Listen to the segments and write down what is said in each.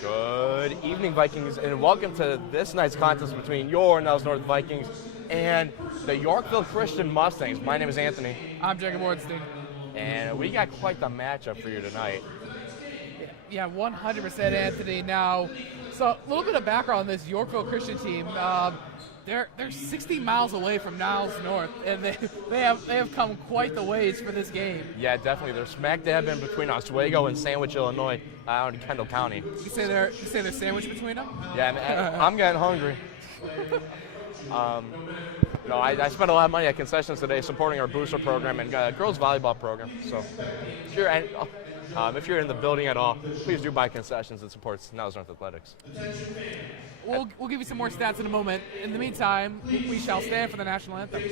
Good evening, Vikings, and welcome to this night's contest between your Niles North Vikings and the Yorkville Christian Mustangs. My name is Anthony. I'm Jacob Ornstein. And we got quite the matchup for you tonight. Yeah, 100% Anthony. Now, so a little bit of background on this Yorkville Christian team. They're 60 miles away from Niles North, and they have come quite the ways for this game. Yeah, definitely. They're smack dab in between Oswego and Sandwich, Illinois, out in Kendall County. You say they're sandwiched between them? Yeah, I'm getting hungry. I spent a lot of money at concessions today supporting our booster program and girls volleyball program. So, if you're in the building at all, please do buy concessions. It supports Niles North Athletics. We'll give you some more stats in a moment. In the meantime, we shall stand for the national anthem.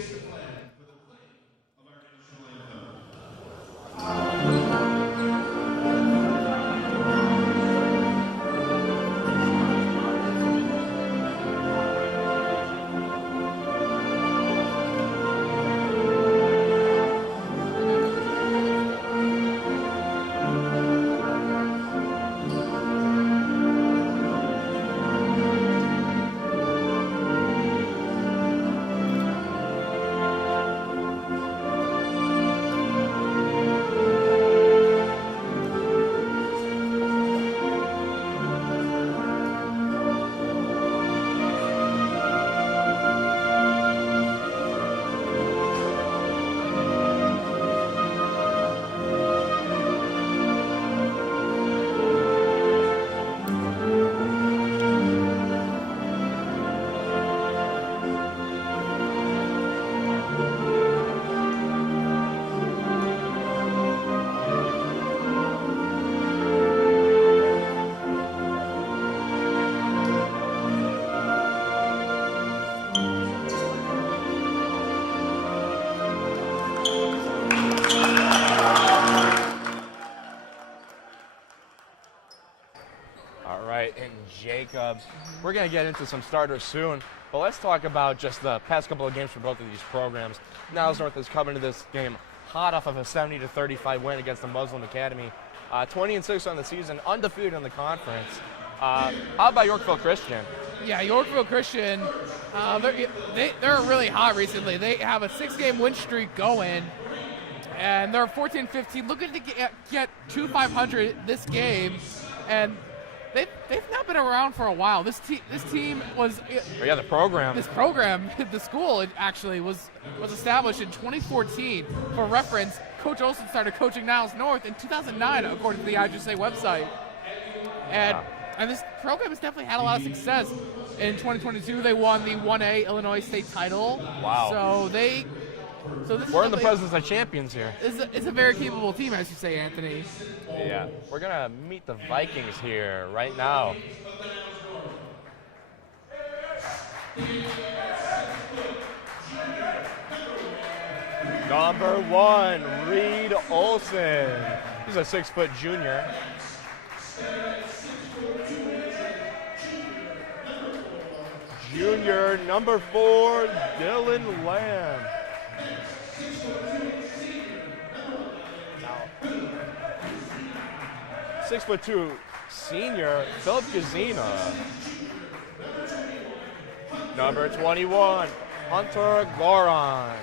Jacob, we're going to get into some starters soon, but let's talk about just the past couple of games for both of these programs. Niles North is coming to this game hot off of a 70-35 win against the Muslim Academy, 20-6 on the season, undefeated in the conference. How about Yorkville Christian? Yeah, Yorkville Christian, they're really hot recently. They have a 6-game win streak going, and they're 14-15, looking to get to 500 this game, and they've not been around for a while. This team was. The program. This program, the school, actually was established in 2014. For reference, Coach Olson started coaching Niles North in 2009, according to the IGSA website. And this program has definitely had a lot of success. In 2022, they won the 1A Illinois State title. Wow. We're in the presence of champions here. It's a very capable team, as you say, Anthony. Yeah. We're going to meet the Vikings here right now. Number 1, Reed Olson. He's a 6-foot junior. Junior, number 4, Dylan Lamb. 6'2", senior, Philip Gazina. Number 21, Hunter Goron.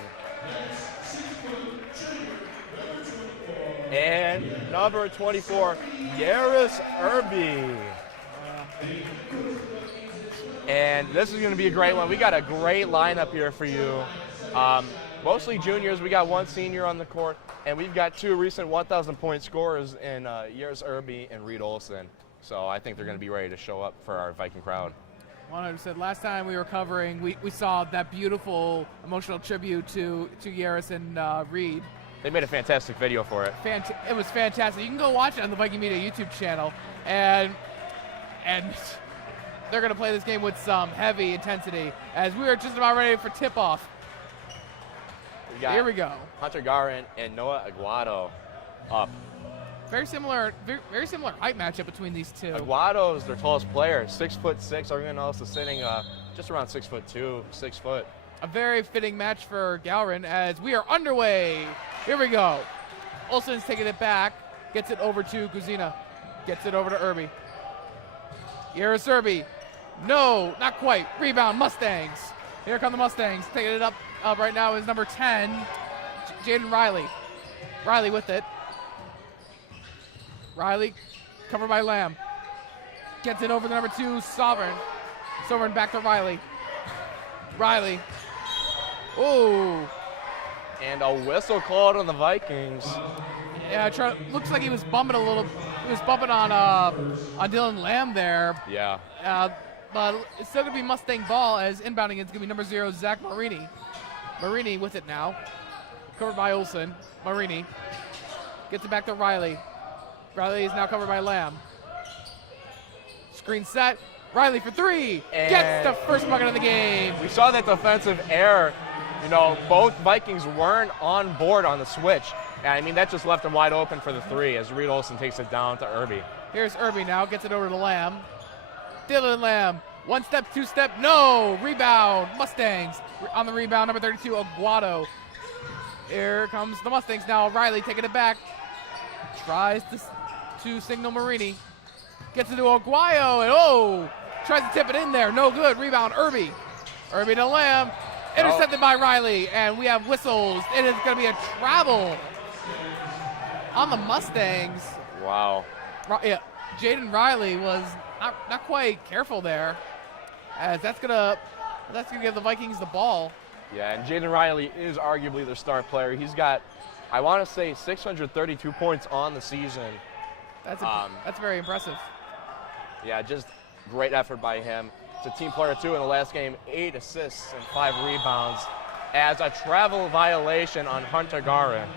And number 24, Yaris Irby. And this is going to be a great one. We got a great lineup here for you. Mostly juniors. We got 1 senior on the court, and we've got 2 recent 1,000-point scorers in Yaris Irby and Reed Olson. So I think they're going to be ready to show up for our Viking crowd. 100%. Last time we were covering, we saw that beautiful emotional tribute to Yaris and Reed. They made a fantastic video for it. It was fantastic. You can go watch it on the Viking Media YouTube channel, and they're going to play this game with some heavy intensity as we are just about ready for tip-off. Here we go. Hunter Garin and Noah Aguado up. Very similar height matchup between these two. Aguado is their tallest player, 6'6". Everyone else is sitting just around 6'2", 6 foot. A very fitting match for Galrin as we are underway. Here we go. Olson's taking it back, gets it over to Guzina, gets it over to Irby. Here's Irby. No, not quite. Rebound, Mustangs. Here come the Mustangs. Taking it up right now is number 10, Jaden Riley. Riley with it. Riley covered by Lamb. Gets it over to number 2, Sovereign. Sovereign back to Riley. Riley. Ooh. And a whistle called on the Vikings. Yeah, looks like he was bumping a little. He was bumping on Dylan Lamb there. Yeah. But it's still going to be Mustang ball, as inbounding it's going to be number 0, Zach Marini. Marini with it now. Covered by Olsen. Marini gets it back to Riley. Riley is now covered by Lamb. Screen set. Riley for 3. And gets the first bucket of the game. We saw that defensive error. You know, both Vikings weren't on board on the switch. And I mean, that just left them wide open for the 3 as Reed Olsen takes it down to Irby. Here's Irby now. Gets it over to Lamb. Dylan Lamb. 1 step, 2 step. No. Rebound. Mustangs. On the rebound, number 32, Aguado. Here comes the Mustangs now. Riley taking it back. Tries to signal Marini. Gets it to Aguayo, and tries to tip it in there. No good. Rebound, Irby. Irby to Lamb. Intercepted by Riley, and we have whistles. It is going to be a travel on the Mustangs. Wow. Yeah, Jaden Riley was not quite careful there, as that's gonna give the Vikings the ball. Yeah, and Jaden Riley is arguably their star player. He's got, I want to say, 632 points on the season. That's very impressive. Yeah, just great effort by him. It's a team player too in the last game, 8 assists and 5 rebounds as a travel violation on Hunter Garin.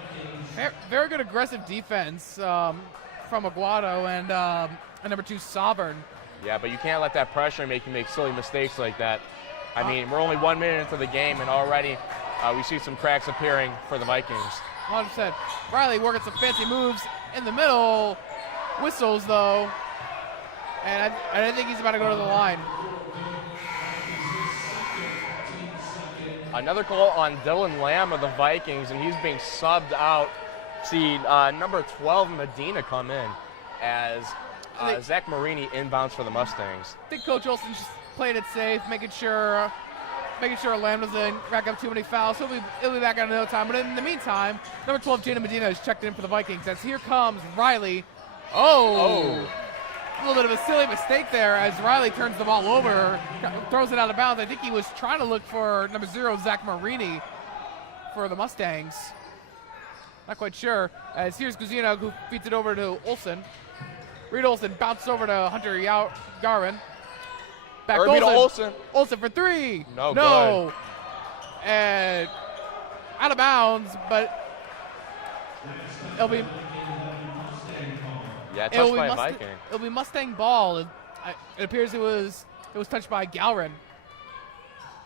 Very good aggressive defense from Aguado and number 2, Sovereign. Yeah, but you can't let that pressure make you make silly mistakes like that. I mean, we're only 1 minute into the game, and already we see some cracks appearing for the Vikings. 100%. Riley working some fancy moves in the middle. Whistles, though. And I think he's about to go to the line. Another call on Dylan Lamb of the Vikings, and he's being subbed out. See number 12, Medina, come in as Zach Marini inbounds for the Mustangs. I think Coach Olsen's just playing it safe, making sure Lamb doesn't rack up too many fouls. He'll be back out in no time. But in the meantime, number 12, Jada Medina, is checked in for the Vikings. As here comes Riley. A little bit of a silly mistake there as Riley turns the ball over, throws it out of bounds. I think he was trying to look for number 0, Zach Marini, for the Mustangs. Not quite sure. As here's Guzina, who feeds it over to Olsen. Reed Olsen bounces over to Hunter Garin. Back Irby to Olsen. Olsen for 3. No. Good. And out of bounds, but it'll be touched by a Viking. It'll be Mustang ball. It appears it was touched by Galrin.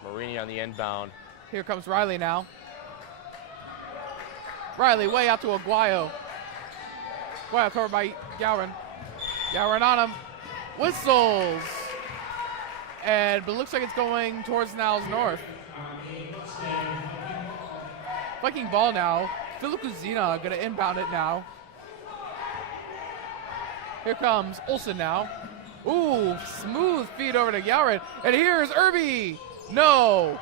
Marini on the inbound. Here comes Riley now. Riley way out to Aguayo. Aguayo covered by Galrin. Galrin on him. Whistles. But it looks like it's going towards Niles North. Viking ball now. Philip Guzina going to inbound it now. Here comes Olsen now. Ooh, smooth feed over to Galrin. And here's Irby. No.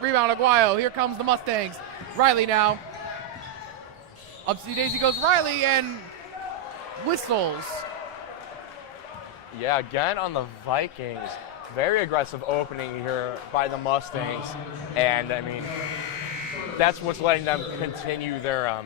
Rebound Aguayo. Here comes the Mustangs. Riley now. Upsy daisy goes Riley and whistles. Yeah, again on the Vikings. Very aggressive opening here by the Mustangs. And, I mean, that's what's letting them continue their,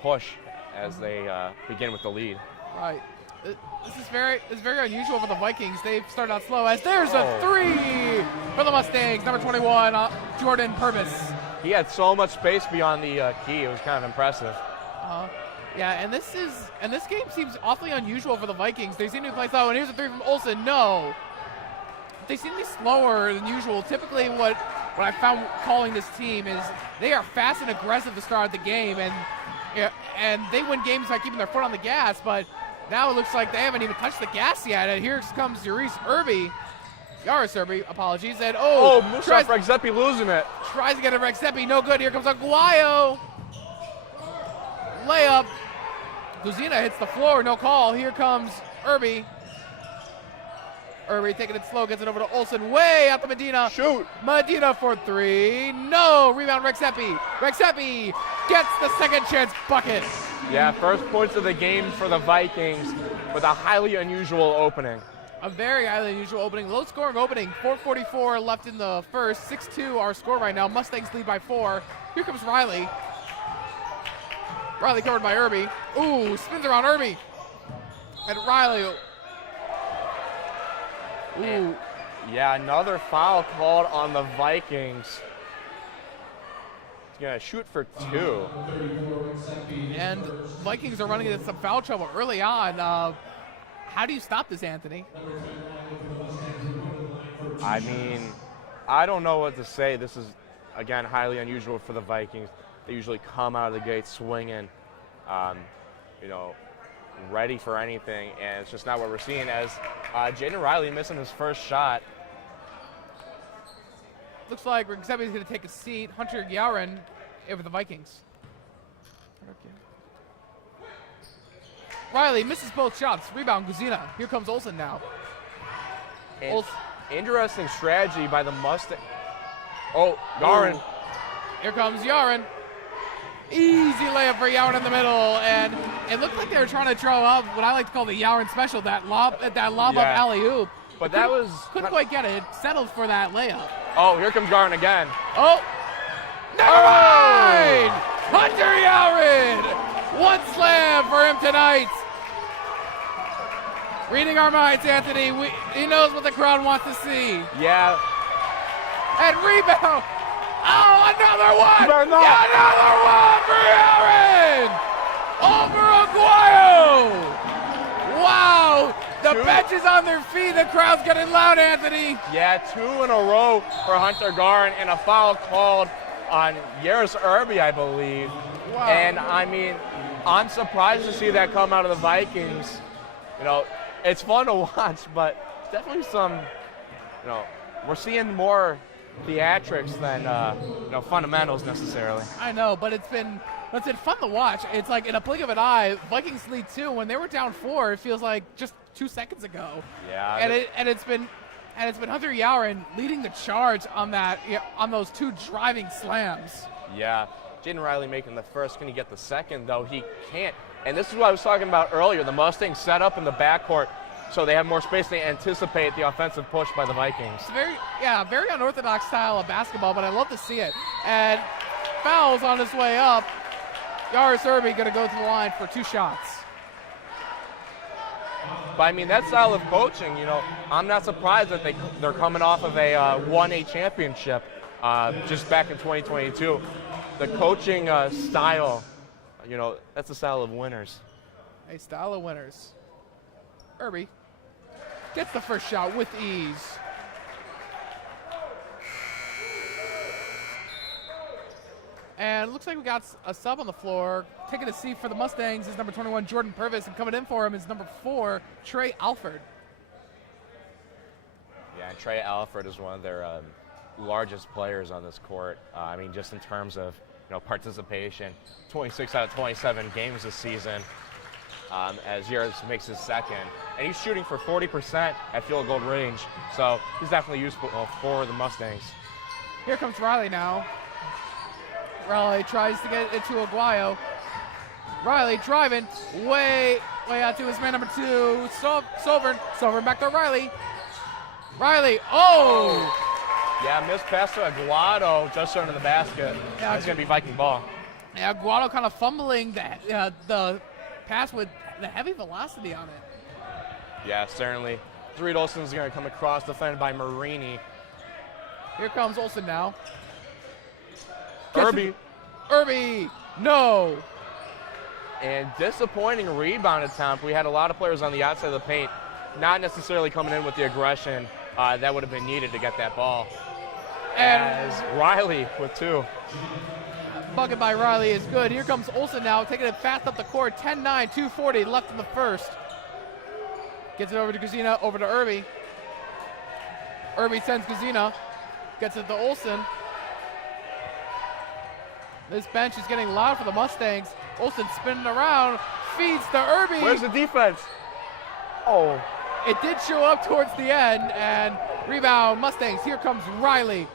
push as they begin with the lead. Right. This is very unusual for the Vikings. They've started out slow as there's a 3 for the Mustangs. Number 21, Jordan Purvis. He had so much space beyond the key. It was kind of impressive. Yeah, and this game seems awfully unusual for the Vikings. They seem to play slow, and here's a 3 from Olsen. No. They seem to be slower than usual. Typically what I found calling this team is they are fast and aggressive to start the game, and they win games by keeping their foot on the gas, but now it looks like they haven't even touched the gas yet. And here comes Yaris Irby, apologies. And Musa Regzepi losing it. Tries to get a Regzepi, no good. Here comes Aguayo. Layup. Guzina hits the floor, no call. Here comes Irby. Irby taking it slow, gets it over to Olsen, way out to Medina. Shoot. Medina for three. No. Rebound, Rexepi. Rexepi gets the second chance bucket. Yeah, first points of the game for the Vikings with a highly unusual opening. A very highly unusual opening. Low scoring opening. 4:44 left in the first. 6-2 our score right now. Mustangs lead by 4. Here comes Riley. Riley covered by Irby. Ooh, spins around Irby. And Riley. Ooh. Yeah, another foul called on the Vikings. He's going to shoot for 2. And Vikings are running into some foul trouble early on. How do you stop this, Anthony? I mean, I don't know what to say. This is, again, highly unusual for the Vikings. They usually come out of the gate swinging, ready for anything, and it's just not what we're seeing as Jaden Riley missing his first shot. Looks like Rexepi is going to take a seat. Hunter Yaren over the Vikings. Riley misses both shots. Rebound, Guzina. Here comes Olsen now. Interesting strategy by the Mustang. Oh, Yaren. Here comes Yaren. Easy layup for Yaren in the middle, and it looked like they were trying to throw up what I like to call the Yaren special, that lob up alley-oop. But that was... Couldn't quite get it. Settled for that layup. Oh, here comes Yaren again. Oh! Never mind! Hunter Yaren! One slam for him tonight. Reading our minds, Anthony. He knows what the crowd wants to see. Yeah. And rebound. Oh, another one! Another one for Yaren! Over Aguayo! Wow! The bench is on their feet. The crowd's getting loud, Anthony. Yeah, 2 in a row for Hunter Yaren, and a foul called on Yaris Irby, I believe. Wow. And, I mean, I'm surprised to see that come out of the Vikings. It's fun to watch, but definitely some, we're seeing more theatrics than, fundamentals necessarily. I know, but it's been fun to watch. It's like in a blink of an eye, Vikings lead 2. When they were down 4, it feels like just 2 seconds ago. Yeah. And it's been Hunter Yaren leading the charge on those 2 driving slams. Yeah. Jaden Riley making the first. Can he get the second, though? He can't. And this is what I was talking about earlier. The Mustangs set up in the backcourt, so they have more space to anticipate the offensive push by the Vikings. It's very unorthodox style of basketball, but I love to see it. And fouls on his way up. Yaris Irby going to go to the line for 2 shots. But, I mean, that style of coaching, I'm not surprised that they're coming off of a 1A championship just back in 2022. The coaching style, that's the style of winners. A style of winners. Irby gets the first shot with ease. And it looks like we got a sub on the floor. Taking a seat for the Mustangs is number 21, Jordan Purvis, and coming in for him is number 4, Trey Alford. Yeah, and Trey Alford is one of their largest players on this court. Just in terms of participation, 26 out of 27 games this season. As Yaris makes his second, and he's shooting for 40% at field goal range, so he's definitely useful for the Mustangs. Here comes Riley now. Riley tries to get it to Aguayo. Riley driving way out to his man number 2, Sovern back to Riley. Oh! Yeah, missed pass to Aguado just under the basket. Yeah, it's going to be Viking ball. Yeah, Aguado kind of fumbling the pass with the heavy velocity on it. Yeah, certainly. Reed Olsen's going to come across, defended by Marini. Here comes Olsen now. Irby, no. And disappointing rebound attempt. We had a lot of players on the outside of the paint, not necessarily coming in with the aggression that would have been needed to get that ball. As Riley with 2. Bucket by Riley is good. Here comes Olsen now, taking it fast up the court. 10-9, 2:40 left in the first. Gets it over to Guzina, over to Irby. Irby sends Guzina. Gets it to Olsen. This bench is getting loud for the Mustangs. Olsen spinning around, feeds to Irby. Where's the defense? Oh. it did show up towards the end, and rebound Mustangs. Here comes Riley.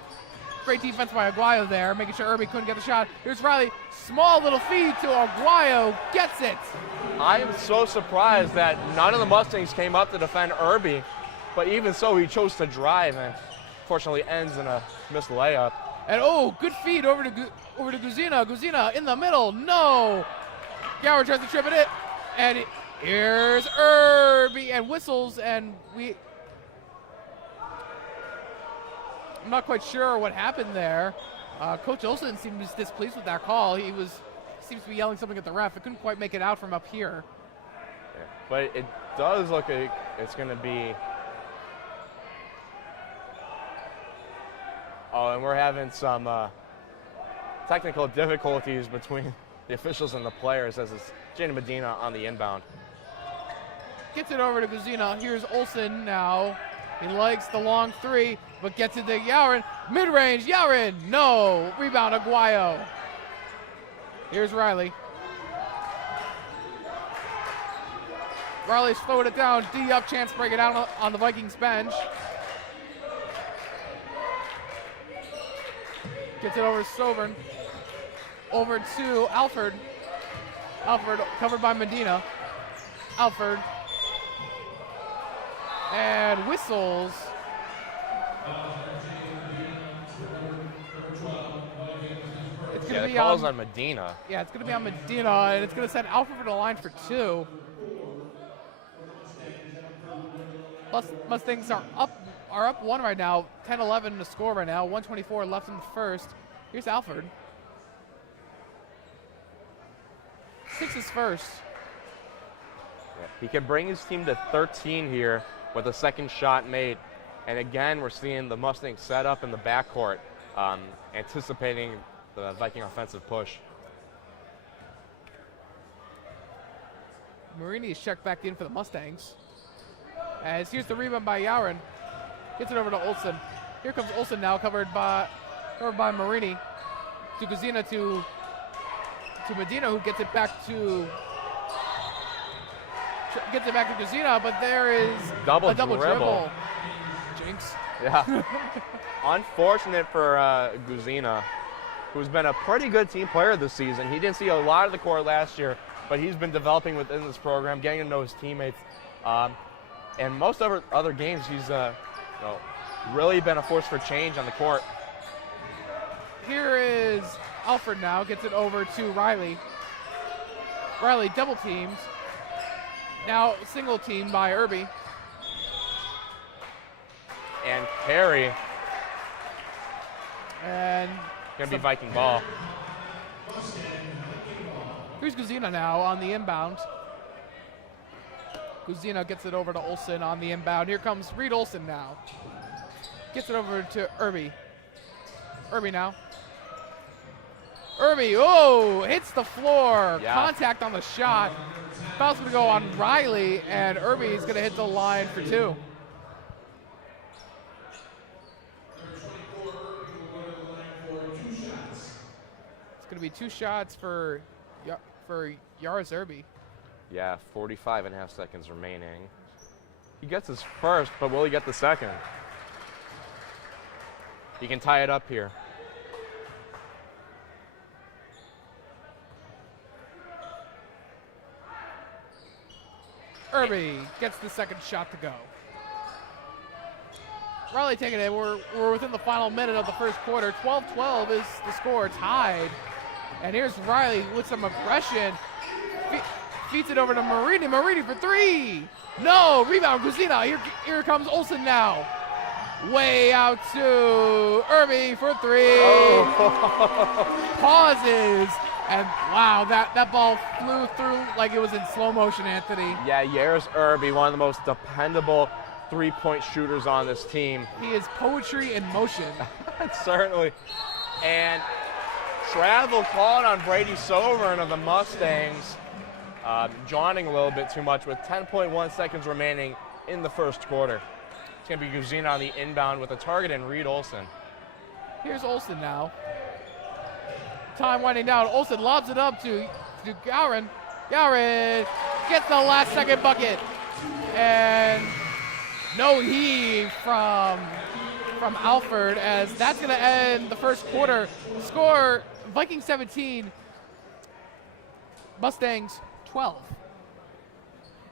Great defense by Aguayo there, making sure Irby couldn't get the shot. Here's Riley, small little feed to Aguayo, gets it. I am so surprised that none of the Mustangs came up to defend Irby, but even so, he chose to drive and fortunately ends in a missed layup. And good feed over to Guzina. Guzina in the middle, no. Gower tries to trip it, and here's Irby and whistles, and I'm not quite sure what happened there. Coach Olsen seems displeased with that call. He seems to be yelling something at the ref. I couldn't quite make it out from up here. Yeah, but it does look like it's going to be. Oh, and we're having some technical difficulties between the officials and the players as it's Jaden Medina on the inbound. Gets it over to Guzina. Here's Olsen now. He likes the long three, but gets it to Yaurin. Mid-range, Yaurin, no. Rebound, Aguayo. Here's Riley. Riley slowed it down. D up, chance to break it out on the Vikings bench. Gets it over to Sovern. Over to Alford. Alford covered by Medina. Alford. And whistles. It's going to be calls on Medina. Yeah, it's going to be on Medina, and it's going to send Alford to the line for 2. Mustangs are up 1 right now. 10-11 to score right now. 1:24 left in the first. Here's Alford. 6 is first. Yeah, he can bring his team to 13 here with a second shot made. And again, we're seeing the Mustangs set up in the backcourt, anticipating the Viking offensive push. Marini is checked back in for the Mustangs. As here's the rebound by Yaurin. Gets it over to Olsen. Here comes Olsen now, covered by Marini. To Guzina to Medina, who gets it back to Guzina, but there is a double dribble. Jinx. Yeah. Unfortunate for Guzina, who's been a pretty good team player this season. He didn't see a lot of the court last year, but he's been developing within this program, getting to know his teammates. And most other games, he's really been a force for change on the court. Here is Alfred now, gets it over to Riley. Riley double teams. Now single team by Irby. And carry. And gonna be Viking ball. Here's Guzina now on the inbound. Guzina gets it over to Olsen on the inbound. Here comes Reed Olsen now. Gets it over to Irby. Irby now. Irby, hits the floor. Yeah. Contact on the shot. Foul's going to go on Riley, and Irby is going to hit the line for 2. It's going to be 2 shots for Yaris Irby. Yeah, 45.5 seconds remaining. He gets his first, but will he get the second? He can tie it up here. Irby gets the second shot to go. Riley taking it. We're within the final minute of the first quarter. 12-12 is the score, tied. And here's Riley with some aggression. Feeds it over to Marini. Marini for 3. No, rebound Guzina. Here comes Olsen now. Way out to Irby for 3. Oh. Pauses. And wow, that ball flew through like it was in slow motion, Anthony. Yeah, Yaris Irby, one of the most dependable three-point shooters on this team. He is poetry in motion. Certainly. And travel called on Brady Sovern of the Mustangs, jawing a little bit too much with 10.1 seconds remaining in the first quarter. It's going to be Guzina on the inbound with a target and Reed Olsen. Here's Olsen now. Time winding down. Olsen lobs it up to Gowron. Gowron gets the last second bucket. And No heave from Alford, as that's going to end the first quarter. Score, Vikings 17, Mustangs 12.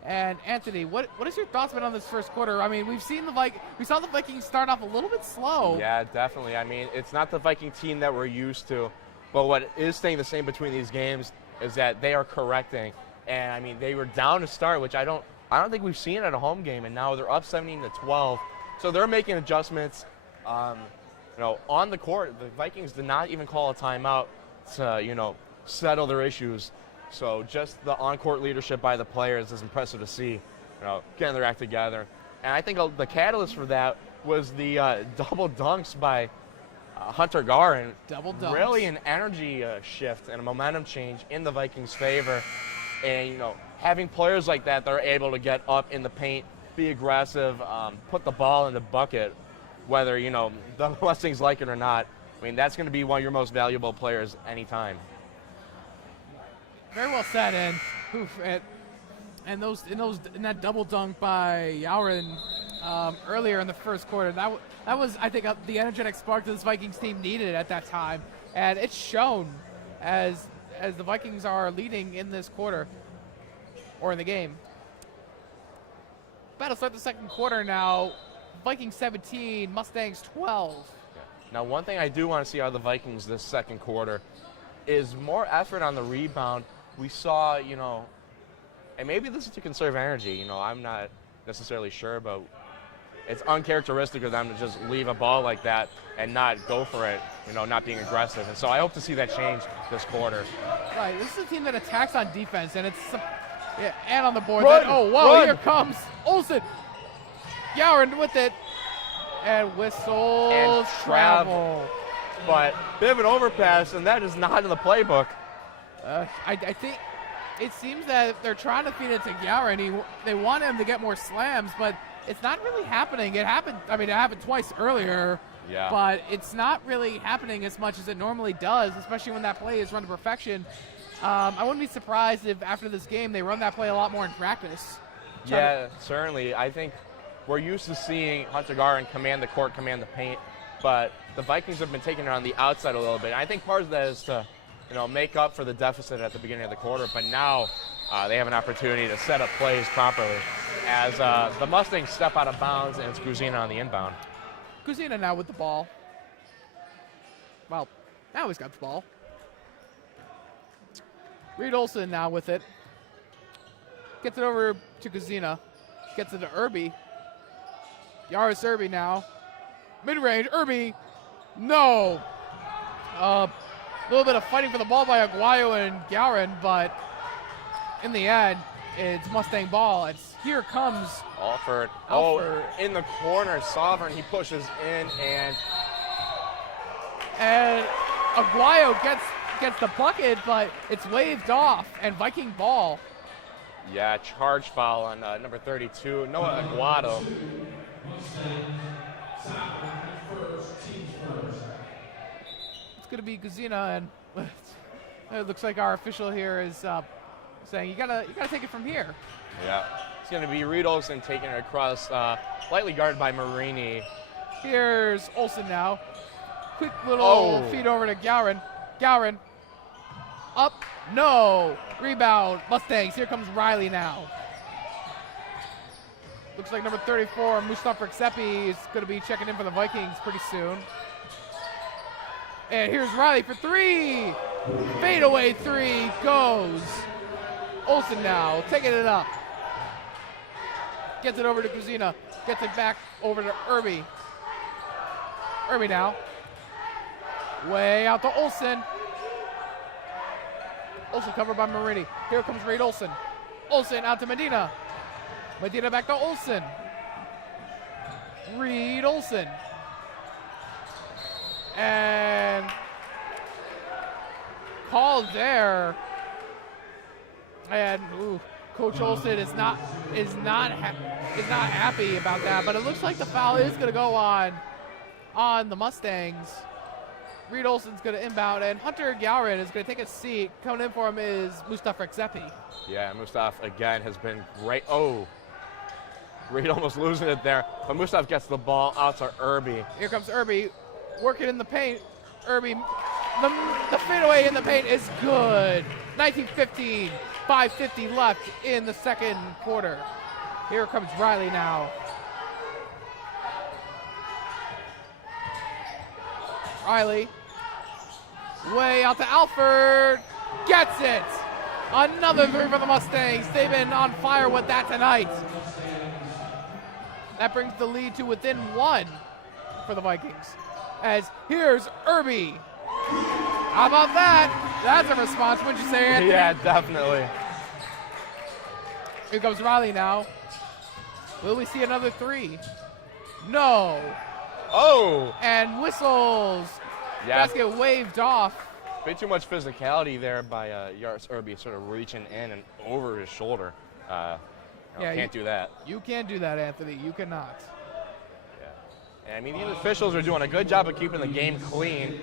And Anthony, what is your thoughts on this first quarter? I mean, we saw the Vikings start off a little bit slow. Yeah, definitely. I mean, it's not the Viking team that we're used to, but what is staying the same between these games is that they are correcting. And I mean, they were down to start, which I don't think we've seen at a home game, and now they're up 17-12. So they're making adjustments. On the court, the Vikings did not even call a timeout to, settle their issues. So just the on-court leadership by the players is impressive to see, getting their act together. And I think the catalyst for that was the double dunks by Hunter Garin. Double dunks. Really an energy shift and a momentum change in the Vikings' favor. And, having players like that are able to get up in the paint, be aggressive, put the ball in the bucket, whether, the Mustangs like it or not, I mean, that's going to be one of your most valuable players anytime. Very well said, and in that double dunk by Yaurin earlier in the first quarter, that was, I think, the energetic spark that this Vikings team needed at that time, and it's shown as the Vikings are leading in this quarter or in the game. About to start the second quarter now. Vikings 17, Mustangs 12. Now, one thing I do want to see out of the Vikings this second quarter is more effort on the rebound. We saw, and maybe this is to conserve energy. I'm not necessarily sure, but it's uncharacteristic of them to just leave a ball like that and not go for it, not being aggressive. And so I hope to see that change this quarter. Right, this is a team that attacks on defense, and and on the board. Here comes Olsen. Yaurin with it, and whistles and travel. But bit of an overpass, and that is not in the playbook. I think it seems that they're trying to feed it to Yaurin. They want him to get more slams, but it's not really happening. It happened twice earlier, but it's not really happening as much as it normally does, especially when that play is run to perfection. I wouldn't be surprised if after this game they run that play a lot more in practice. Yeah, certainly. I think we're used to seeing Hunter Garin command the court, command the paint, but the Vikings have been taking it on the outside a little bit. And I think part of that is to make up for the deficit at the beginning of the quarter, but now they have an opportunity to set up plays properly as the Mustangs step out of bounds, and it's Guzina on the inbound. Guzina now with the ball. Well, now he's got the ball. Reed Olsen now with it. Gets it over to Guzina. Gets it to Irby. Yaris Irby now. Mid-range, Irby. No. A little bit of fighting for the ball by Aguayo and Gowron, but in the end, it's Mustang ball. Here comes Alford. In the corner, Sovereign. He pushes in, and Aguayo gets the bucket, but it's waved off, and Viking ball. Yeah, charge foul on number 32, Noah Aguado. It's going to be Guzina, and it looks like our official here is saying you gotta take it from here. Yeah, it's going to be Reed Olsen taking it across, lightly guarded by Marini. Here's Olsen now. Quick little feed over to Gowron. Gowron. Up. No. Rebound. Mustangs. Here comes Riley now. Looks like number 34, Mustafa Xepi, is going to be checking in for the Vikings pretty soon. And here's Riley for three. Fadeaway three goes. Olsen now taking it up. Gets it over to Guzina. Gets it back over to Irby. Irby now. Way out to Olsen. Olsen covered by Marini. Here comes Reed Olsen. Olsen out to Medina. Medina back to Olsen. Reed Olsen. And called there. And Coach Olsen is not happy about that. But it looks like the foul is going to go on the Mustangs. Reed Olsen's going to inbound, and Hunter Gowron is going to take a seat. Coming in for him is Mustafa Xepi. Yeah, Mustafa, again, has been great. Reed almost losing it there, but Musaf gets the ball out to Irby. Here comes Irby, working in the paint. Irby, the fadeaway in the paint is good. 19-15, 5:50 left in the second quarter. Here comes Riley now. Riley, way out to Alford, gets it. Another three for the Mustangs. They've been on fire with that tonight. That brings the lead to within 1 for the Vikings. As here's Irby. How about that? That's a response, wouldn't you say, Anthony? Yeah, definitely. Here comes Riley now. Will we see another 3? No. Oh! And whistles. Yeah. Basket waved off. Way too much physicality there by Yaris Irby, sort of reaching in and over his shoulder. Can't do that. You can't do that, Anthony. You cannot. Yeah. And I mean, these officials are doing a good job of keeping the game clean,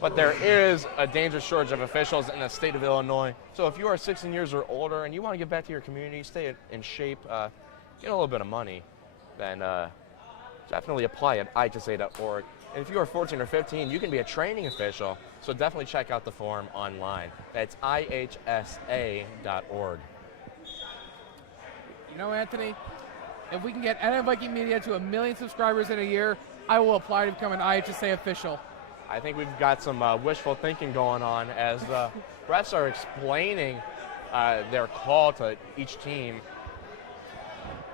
but there is a dangerous shortage of officials in the state of Illinois. So if you are 16 years or older and you want to get back to your community, stay in shape, get a little bit of money, then definitely apply at ihsa.org. And if you are 14 or 15, you can be a training official. So definitely check out the form online. That's ihsa.org. You know, Anthony, if we can get NM Viking Media to 1 million subscribers in a year, I will apply to become an IHSA official. I think we've got some wishful thinking going on as the refs are explaining their call to each team.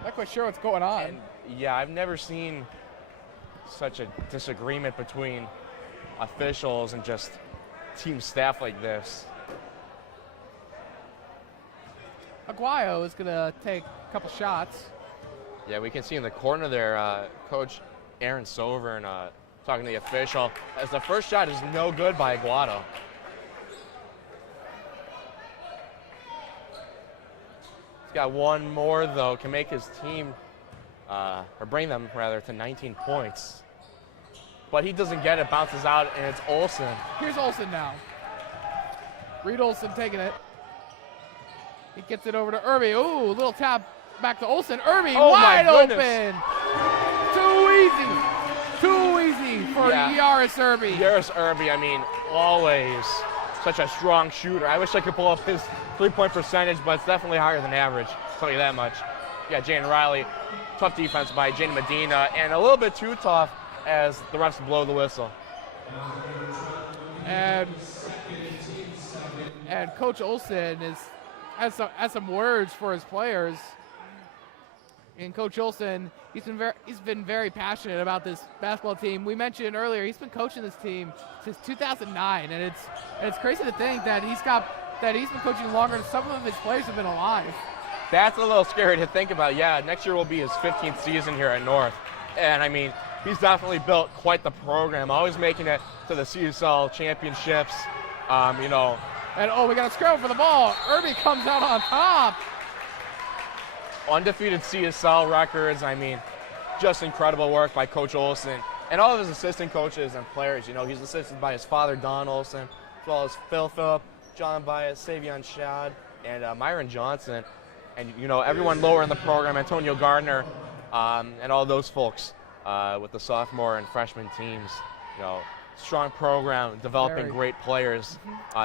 Not quite sure what's going on. And, yeah, I've never seen such a disagreement between officials and just team staff like this. Aguayo is going to take a couple shots. Yeah, we can see in the corner there, Coach Aaron Sovern talking to the official as the first shot is no good by Aguado. He's got one more, though, can make his team, or bring them, rather, to 19 points. But he doesn't get it, bounces out, and it's Olsen. Here's Olsen now. Reed Olsen taking it. He gets it over to Irby. Ooh, little tap back to Olsen. Irby wide open. Too easy for Yaris Irby. Yaris Irby, I mean, always such a strong shooter. I wish I could pull up his three-point percentage, but it's definitely higher than average. I'll tell you that much. Yeah, Jane Riley, tough defense by Jane Medina, and a little bit too tough as the refs blow the whistle. And Coach Olsen has some words for his players. And Coach Olsen, he's been very passionate about this basketball team. We mentioned earlier he's been coaching this team since 2009, and it's crazy to think that he's been coaching longer than some of his players have been alive. That's a little scary to think about. Yeah, next year will be his 15th season here at North, and I mean he's definitely built quite the program. Always making it to the CSL championships. And we got a scramble for the ball. Irby comes out on top. Undefeated CSL records. I mean, just incredible work by Coach Olsen and all of his assistant coaches and players. You know, he's assisted by his father, Don Olsen, as well as Phil Phillip, John Bias, Savion Shad, and Myron Johnson. And, everyone lower in the program, Antonio Gardner, and all those folks with the sophomore and freshman teams. Strong program, developing great players.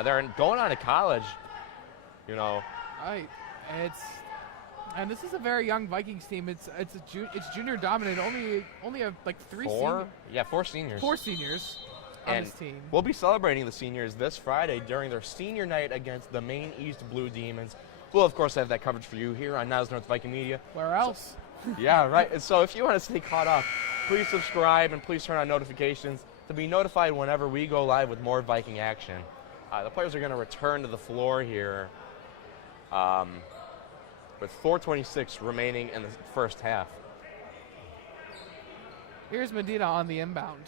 They're going on to college, Right. And this is a very young Vikings team. It's junior dominated. Only like four seniors. 4 seniors on this team. We'll be celebrating the seniors this Friday during their senior night against the Maine East Blue Demons. We'll of course have that coverage for you here on Niles North Viking Media. Where else? Yeah, right. And so if you want to stay caught up, please subscribe and please turn on notifications to be notified whenever we go live with more Viking action. The players are going to return to the floor here with 4:26 remaining in the first half. Here's Medina on the inbound.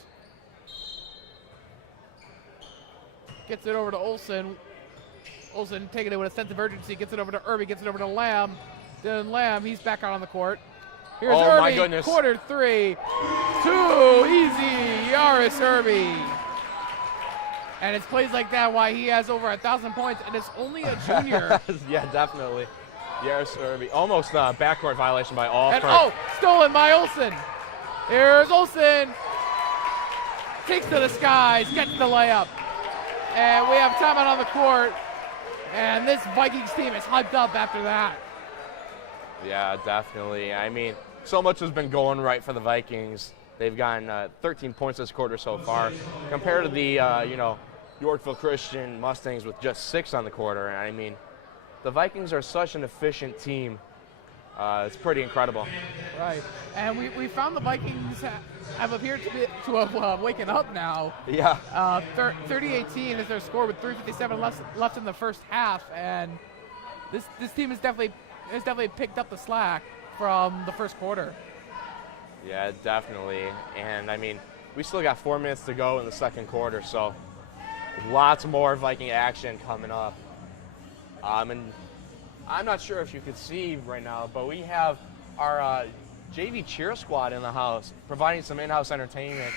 Gets it over to Olsen. Olsen taking it with a sense of urgency. Gets it over to Irby. Gets it over to Lamb. Then Lamb, he's back out on the court. Here's Irby, my goodness. Quarter 3. Too easy, Yaris Irby. And it's plays like that why he has over 1,000 points, and it's only a junior. Yeah, definitely. Yes, Irby. Almost a backcourt violation by all. And stolen by Olsen. Here's Olsen. Takes to the skies, gets the layup. And we have timeout on the court. And this Vikings team is hyped up after that. Yeah, definitely. I mean, so much has been going right for the Vikings. They've gotten 13 points this quarter so far, compared to the Yorkville Christian Mustangs with just 6 on the quarter. And I mean, the Vikings are such an efficient team. It's pretty incredible. Right, and we found the Vikings have appeared to have waken up now. Yeah. 30-18 is their score with 3:57 left in the first half, and this team has definitely picked up the slack from the first quarter. Yeah, definitely. And I mean, we still got 4 minutes to go in the second quarter, so lots more Viking action coming up. And I'm not sure if you could see right now, but we have our JV cheer squad in the house providing some in-house entertainment.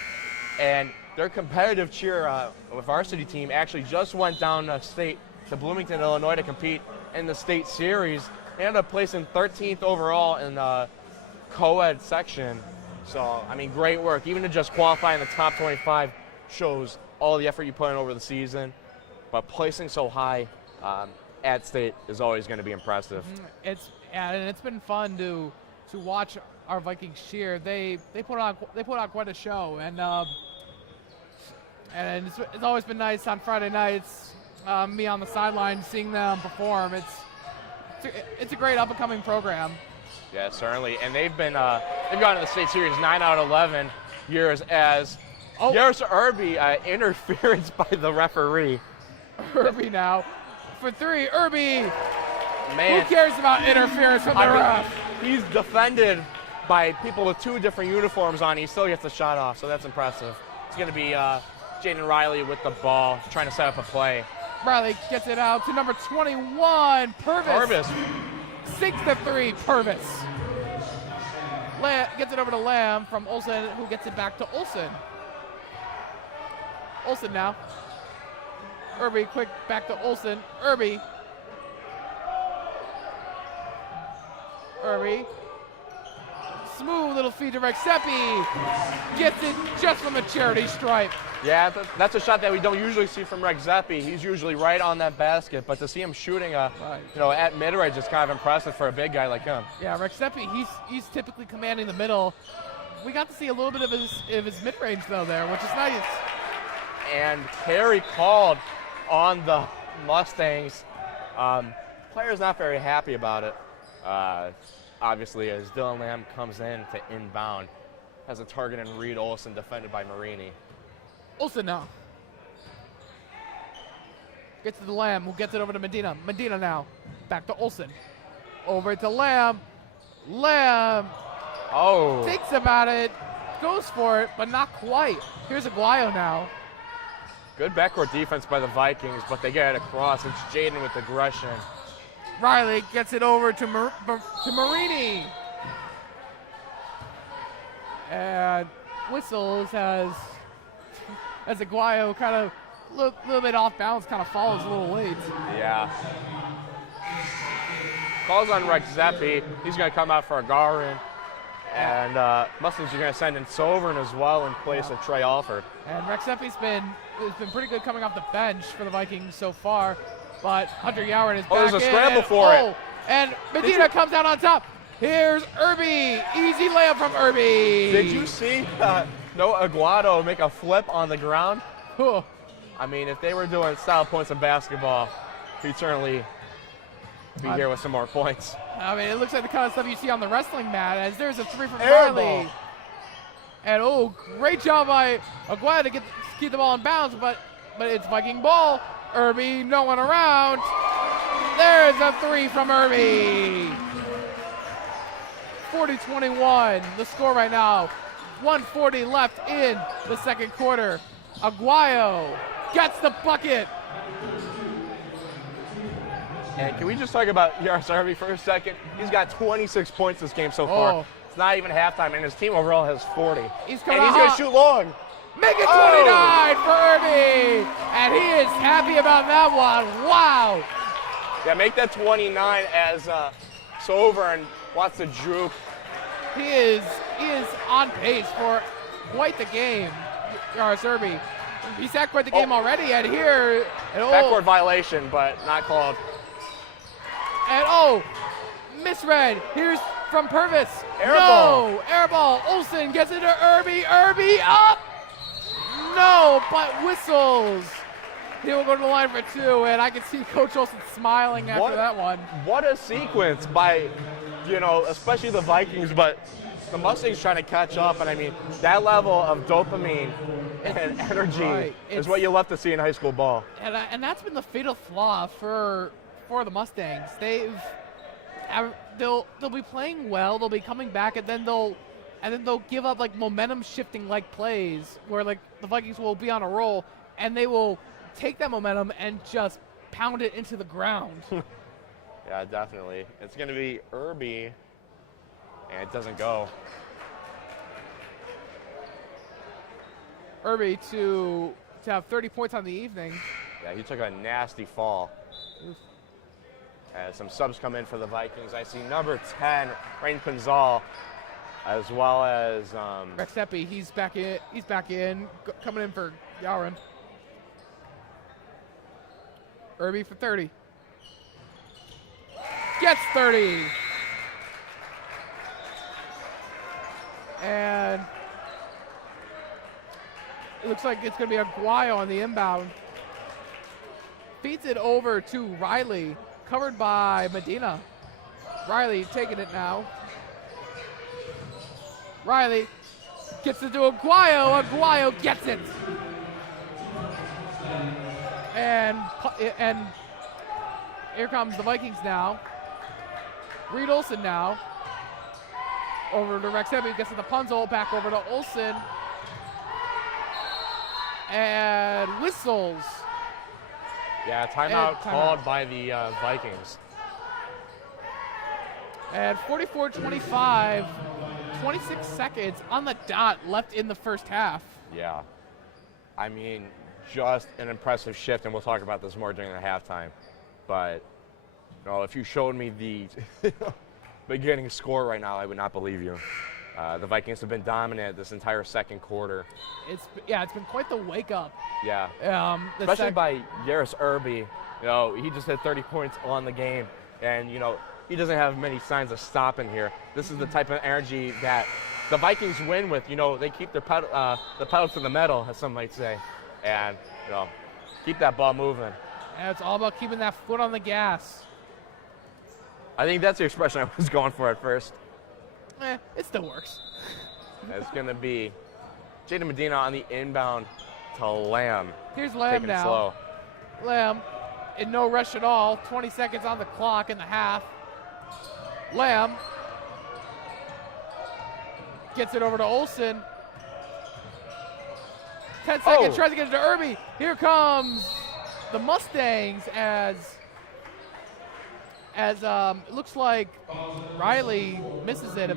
And their competitive cheer varsity team actually just went down state to Bloomington, Illinois to compete in the state series. They ended up placing 13th overall in the co-ed section. So, I mean, great work. Even to just qualify in the top 25 shows all the effort you put in over the season. But placing so high at state is always going to be impressive. It's been fun to watch our Vikings cheer. They put on quite a show, and it's always been nice on Friday nights. Me on the sideline seeing them perform. It's a great up and coming program. Yeah, certainly. And they've gone to the state series 9 out of 11 years as there's Irby interference by the referee. Irby now for 3. Irby. Man, who cares about interference from the ref? He's defended by people with 2 different uniforms on. He still gets the shot off, so that's impressive. It's going to be Jaden Riley with the ball, trying to set up a play. Riley gets it out to number 21, Purvis. 6-3, Purvis. Gets it over to Lamb from Olsen, who gets it back to Olsen. Olsen now. Irby, quick back to Olsen. Irby. Smooth little feed to Rexepi. Gets it just from a charity stripe. Yeah, that's a shot that we don't usually see from Rexepi. He's usually right on that basket, but to see him shooting at mid-range is kind of impressive for a big guy like him. Yeah, Rexepi, he's typically commanding the middle. We got to see a little bit of his mid-range though there, which is nice. And carry called on the Mustangs. Player's not very happy about it. Obviously, as Dylan Lamb comes in to inbound, has a target in Reed Olsen, defended by Marini. Olsen now. Gets to the Lamb, who gets it over to Medina. Medina now. Back to Olsen. Over to Lamb. Lamb. Oh. Thinks about it. Goes for it, but not quite. Here's Aguayo now. Good backcourt defense by the Vikings, but they get it across. It's Jaden with aggression. Riley gets it over to Marini. And whistles as Aguayo kind of a little bit off balance, kind of follows a little late. Yeah. Calls on Rexepi. He's going to come out for Agarin. And Mustangs are going to send in Sovern as well in place of Trey Alford. And Rexepi's been pretty good coming off the bench for the Vikings so far. But Hunter Yoward is back in. There's a scramble for it. And Medina comes out on top. Here's Irby. Easy layup from Irby. Did you see Noah Aguado make a flip on the ground? Cool. I mean, if they were doing style points in basketball, he'd certainly be here with some more points. I mean, it looks like the kind of stuff you see on the wrestling mat, as there's a 3 from Air Riley. ball. And great job by Aguado to keep the ball in bounds, but it's Viking ball. Irby, no one around. There's a 3 from Irby. 40-21, the score right now. 140 left in the second quarter. Aguayo gets the bucket. And can we just talk about Yaris Irby for a second? He's got 26 points this game so far. It's not even halftime, and his team overall has 40. He's going to shoot long. Make it 29 for Irby. And he is happy about that one. Wow. Yeah, make that 29 as looks over and wants to juke. He is on pace for quite the game, Yaris Irby. He's had quite the game already, and here... Backboard violation, but not called. And misread. Here's from Purvis. Air ball. No, air ball. Olsen gets it to Irby. Irby up. No, but whistles. He will go to the line for 2, and I can see Coach Olsen smiling after that one. What a sequence by, especially the Vikings, but the Mustangs trying to catch up. And I mean, that level of dopamine and energy is what you love to see in high school ball. And that's been the fatal flaw for the Mustangs. They'll be playing well, they'll be coming back, and then they'll give up like momentum shifting like plays where like the Vikings will be on a roll and they will take that momentum and just pound it into the ground. Yeah, definitely. It's going to be Irby, and it doesn't go. Irby to have 30 points on the evening. Yeah, he took a nasty fall. As some subs come in for the Vikings, I see number 10, Rain Pinzal, as well as Rex Epi, he's back in, coming in for Yaurin. Irby for 30. Gets 30. And it looks like it's going to be Aguayo on the inbound. Feeds it over to Riley, covered by Medina. Riley taking it now. Riley gets it to Aguayo. Aguayo gets it. And here comes the Vikings now. Reed Olsen now. Over to Rex Epi, gets to the Punzel, back over to Olsen. And whistles. Yeah, timeout called by the Vikings. And 44-25, 26 seconds on the dot left in the first half. Yeah. I mean, just an impressive shift, and we'll talk about this more during the halftime. But, if you showed me the beginning score right now, I would not believe you. The Vikings have been dominant this entire second quarter. It's been quite the wake up. Yeah. Especially by Yaris Irby. He just had 30 points on the game, and he doesn't have many signs of stopping here. This is the type of energy that the Vikings win with. They keep their the pedal to the metal, as some might say, and keep that ball moving. And it's all about keeping that foot on the gas. I think that's the expression I was going for at first. It still works. It's going to be Jaden Medina on the inbound to Lamb. Here's Lamb now. Slow. Lamb in no rush at all. 20 seconds on the clock in the half. Lamb gets it over to Olsen. 10 seconds, tries to get it to Irby. Here comes the Mustangs as it looks like Riley misses it.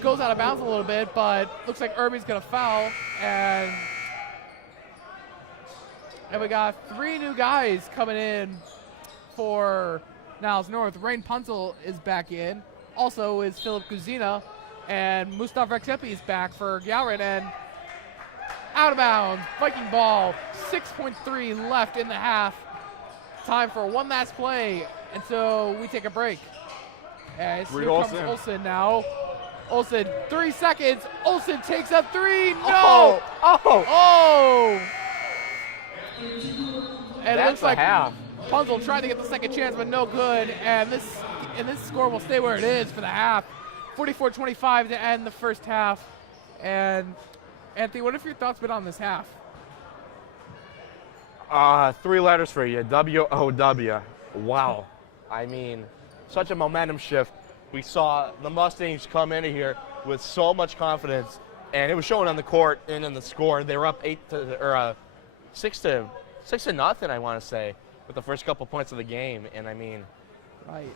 Goes out of bounds a little bit, but looks like Irby's going to foul. And we got 3 new guys coming in for Niles North. Rain Punzel is back in. Also is Philip Kuzina. And Mustafa Reksepi is back for Gowrin. And out of bounds, Viking ball, 6.3 left in the half. Time for one last play until we take a break. As here comes Olsen now. Olsen, 3 seconds. Olsen takes up 3. No! Oh! And it looks like Punzel tried to get the second chance, but no good. And this score will stay where it is for the half. 44-25 to end the first half. And Anthony, what have your thoughts been on this half? 3 letters for you, W-O-W. Wow. I mean, such a momentum shift. We saw the Mustangs come in here with so much confidence, and it was showing on the court and in the score. They were up 6 to nothing, I want to say, with the first couple points of the game. And I mean,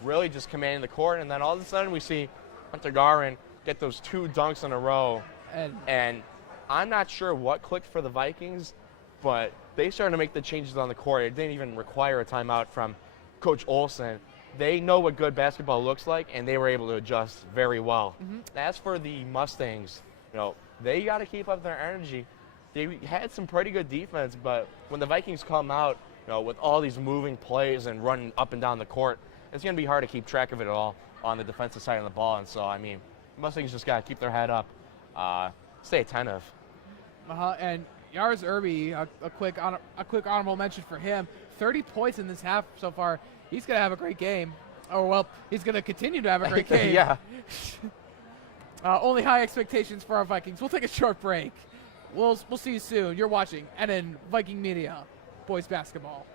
really just commanding the court. And then all of a sudden we see Hunter Garin get those 2 dunks in a row. And I'm not sure what clicked for the Vikings, but they started to make the changes on the court. It didn't even require a timeout from Coach Olsen. they know what good basketball looks like, and they were able to adjust very well. As for the Mustangs, they got to keep up their energy. They had some pretty good defense, but when the Vikings come out, with all these moving plays and running up and down the court, it's going to be hard to keep track of it all on the defensive side of the ball. And so, I mean, Mustangs just got to keep their head up, stay attentive. And Yars Irby, a quick honorable mention for him. 30 points in this half so far. He's going to have a great game. Oh, well, he's going to continue to have a great game. Yeah. Only high expectations for our Vikings. We'll take a short break. We'll see you soon. You're watching NN Viking Media, boys basketball.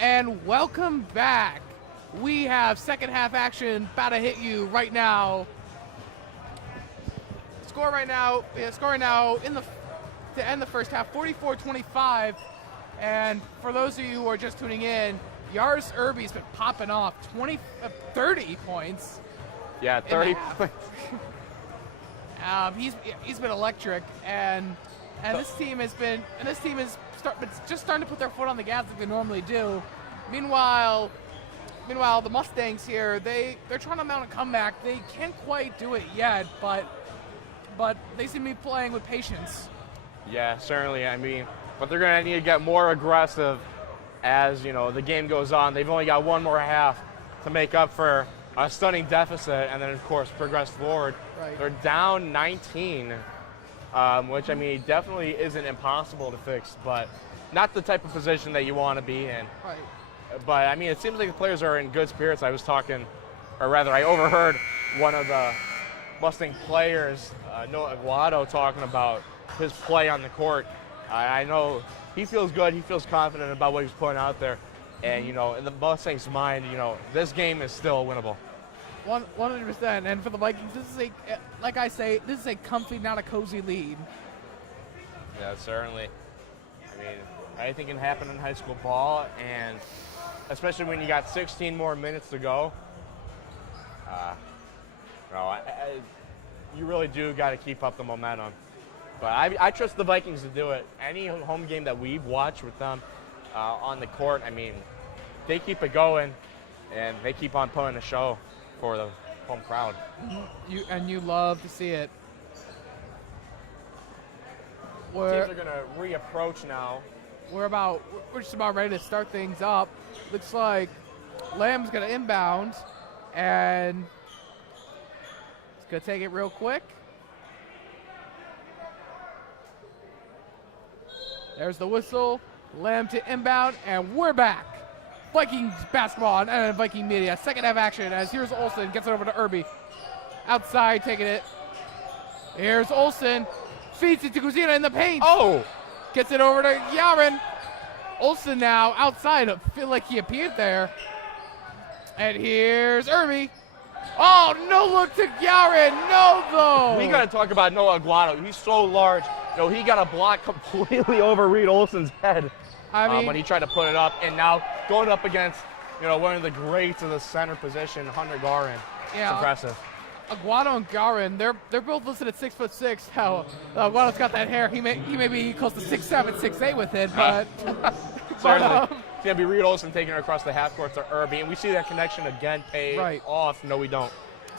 And welcome back. We have second half action about to hit you right now. Score right now to end the first half, 44-25. And for those of you who are just tuning in, Yaris Irby's been popping off 30 points. Yeah, 30 points. He's been electric, and this team is just starting to put their foot on the gas like they normally do. Meanwhile, the Mustangs here, they're trying to mount a comeback. They can't quite do it yet, but they seem to be playing with patience. Yeah, certainly. I mean, but they're going to need to get more aggressive as, the game goes on. They've only got one more half to make up for a stunning deficit and then, of course, progress forward. Right. They're down 19, which, I mean, definitely isn't impossible to fix, but not the type of position that you want to be in. Right. But, I mean, it seems like the players are in good spirits. I overheard one of the Mustang players, Noah Aguado, talking about his play on the court. I know he feels good. He feels confident about what he's putting out there. And, in the Mustangs' mind, this game is still winnable. 100%. And for the Vikings, this is a comfy, not a cozy lead. Yeah, certainly. I mean, anything can happen in high school ball, and especially when you got 16 more minutes to go. You really do got to keep up the momentum. But I trust the Vikings to do it. Any home game that we've watched with them on the court, I mean, they keep it going, and they keep on putting a show for the home crowd. You love to see it. Teams are going to reapproach now. We're just about ready to start things up. Looks like Lamb's going to inbound, and he's going to take it real quick. There's the whistle. Lamb to inbound, and we're back. Vikings basketball and Viking media. Second half action as here's Olsen. Gets it over to Irby. Outside, taking it. Here's Olsen. Feeds it to Guzina in the paint. Oh! Gets it over to Yaren. Olsen now outside. I feel like he appeared there. And here's Irby. Oh, no look to Yaren. No, though. We got to talk about Noah Aguado. He's so large. He got a block completely over Reed Olsen's head when he tried to put it up. And now going up against, one of the greats of the center position, Hunter Garin. Yeah. It's impressive. Aguado and Garin, they're both listed at 6'6". How Aguado's got that hair. He may be close to 6'7", 6'8" with it, but certainly. It's going to be Reed Olsen taking her across the half court to Irby, and we see that connection again pay off. No, we don't.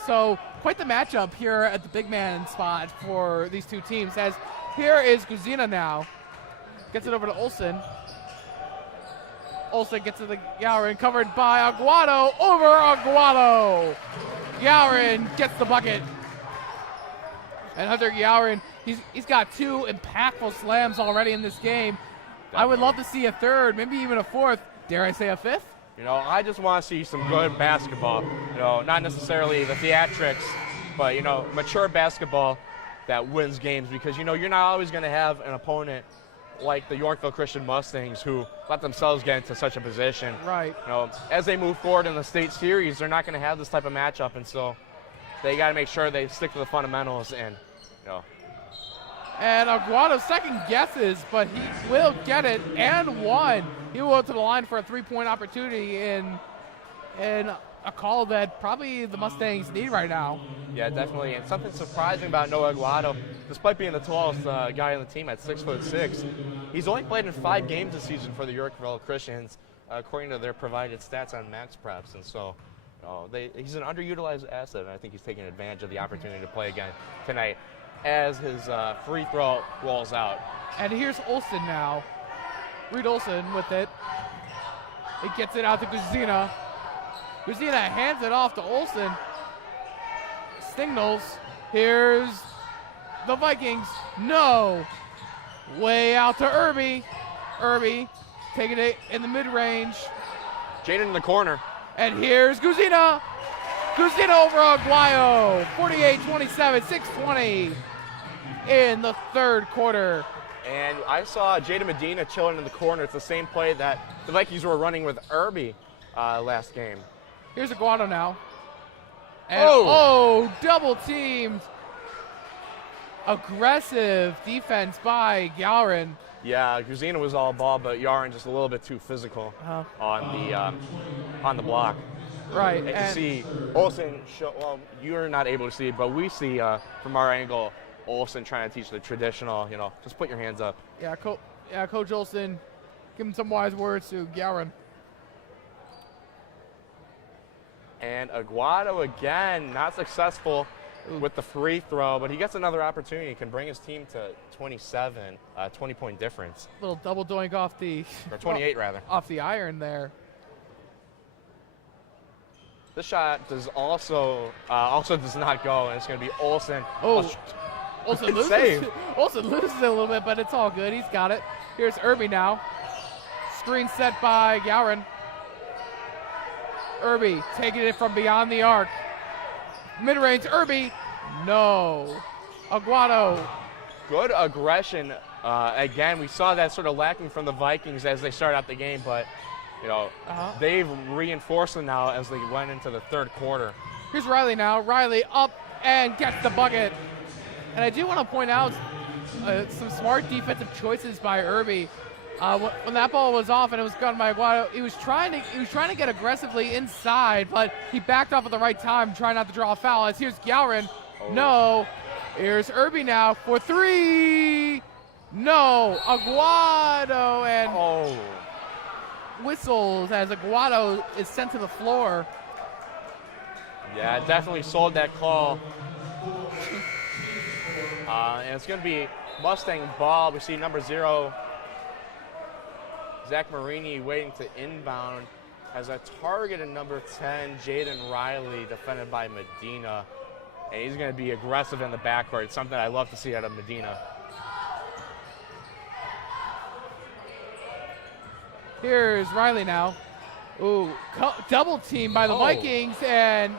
So quite the matchup here at the big man spot for these two teams. As here is Guzina now. Gets it over to Olsen. Olsen gets to the Yaren, covered by Aguado. Over Aguado. Yaren gets the bucket. And Hunter Yaren, he's got two impactful slams already in this game. I would love to see a third, maybe even a fourth. Dare I say a fifth? I just want to see some good basketball. Not necessarily the theatrics, but, mature basketball that wins games, because, you're not always going to have an opponent like the Yorkville Christian Mustangs who let themselves get into such a position. Right. As they move forward in the state series, they're not going to have this type of matchup, and so they got to make sure they stick to the fundamentals and, And Aguado second guesses, but he will get it and one. He will go to the line for a three-point opportunity in a call that probably the Mustangs need right now. Yeah, definitely. And something surprising about Noah Aguado, despite being the tallest guy on the team at 6'6", he's only played in 5 games this season for the Yorkville Christians, according to their provided stats on Max Preps. And so he's an underutilized asset, and I think he's taking advantage of the opportunity to play again tonight as his free throw rolls out. And here's Olsen now. Reed Olsen with it. He gets it out to Guzina. Guzina hands it off to Olsen. Signals. Here's the Vikings. No. Way out to Irby. Irby taking it in the mid-range. Jaden in the corner. And here's Guzina. Guzina over Aguayo. 48-27, 6:20 in the third quarter. And I saw Jada Medina chilling in the corner. It's the same play that the Vikings were running with Irby last game. Here's Aguado now. And double teamed. Aggressive defense by Gowron. Yeah, Guzina was all ball, but Yaron just a little bit too physical on the block. Right. And you see Olsen, well, you're not able to see it, but we see from our angle Olsen trying to teach the traditional, just put your hands up. Yeah, Coach Olsen, give him some wise words to Gowron. And Aguado again, not successful with the free throw, but he gets another opportunity. He can bring his team to 27, 20-point difference. Little double doink off the... Or 28, rather. Off the iron there. This shot does also does not go, and it's going to be Olsen. Olsen loses. Save. Olsen loses it a little bit, but it's all good. He's got it. Here's Irby now. Screen set by Gowron. Irby taking it from beyond the arc. Mid-range, Irby. No. Aguado. Good aggression. Again, we saw that sort of lacking from the Vikings as they start out the game, but they've reinforced it now as they went into the third quarter. Here's Riley now. Riley up and gets the bucket. And I do want to point out some smart defensive choices by Irby. When that ball was off and it was gunned by Aguado, he was trying to get aggressively inside, but he backed off at the right time, trying not to draw a foul. As here's Gowron. No. Here's Irby now for three. No. Aguado and whistles as Aguado is sent to the floor. Yeah, definitely sold that call. And it's going to be Mustang ball. We see number 0, Zach Marini, waiting to inbound. Has a target in number 10, Jaden Riley, defended by Medina. And he's going to be aggressive in the backcourt. It's something I love to see out of Medina. Here's Riley now. Double team by the Vikings, and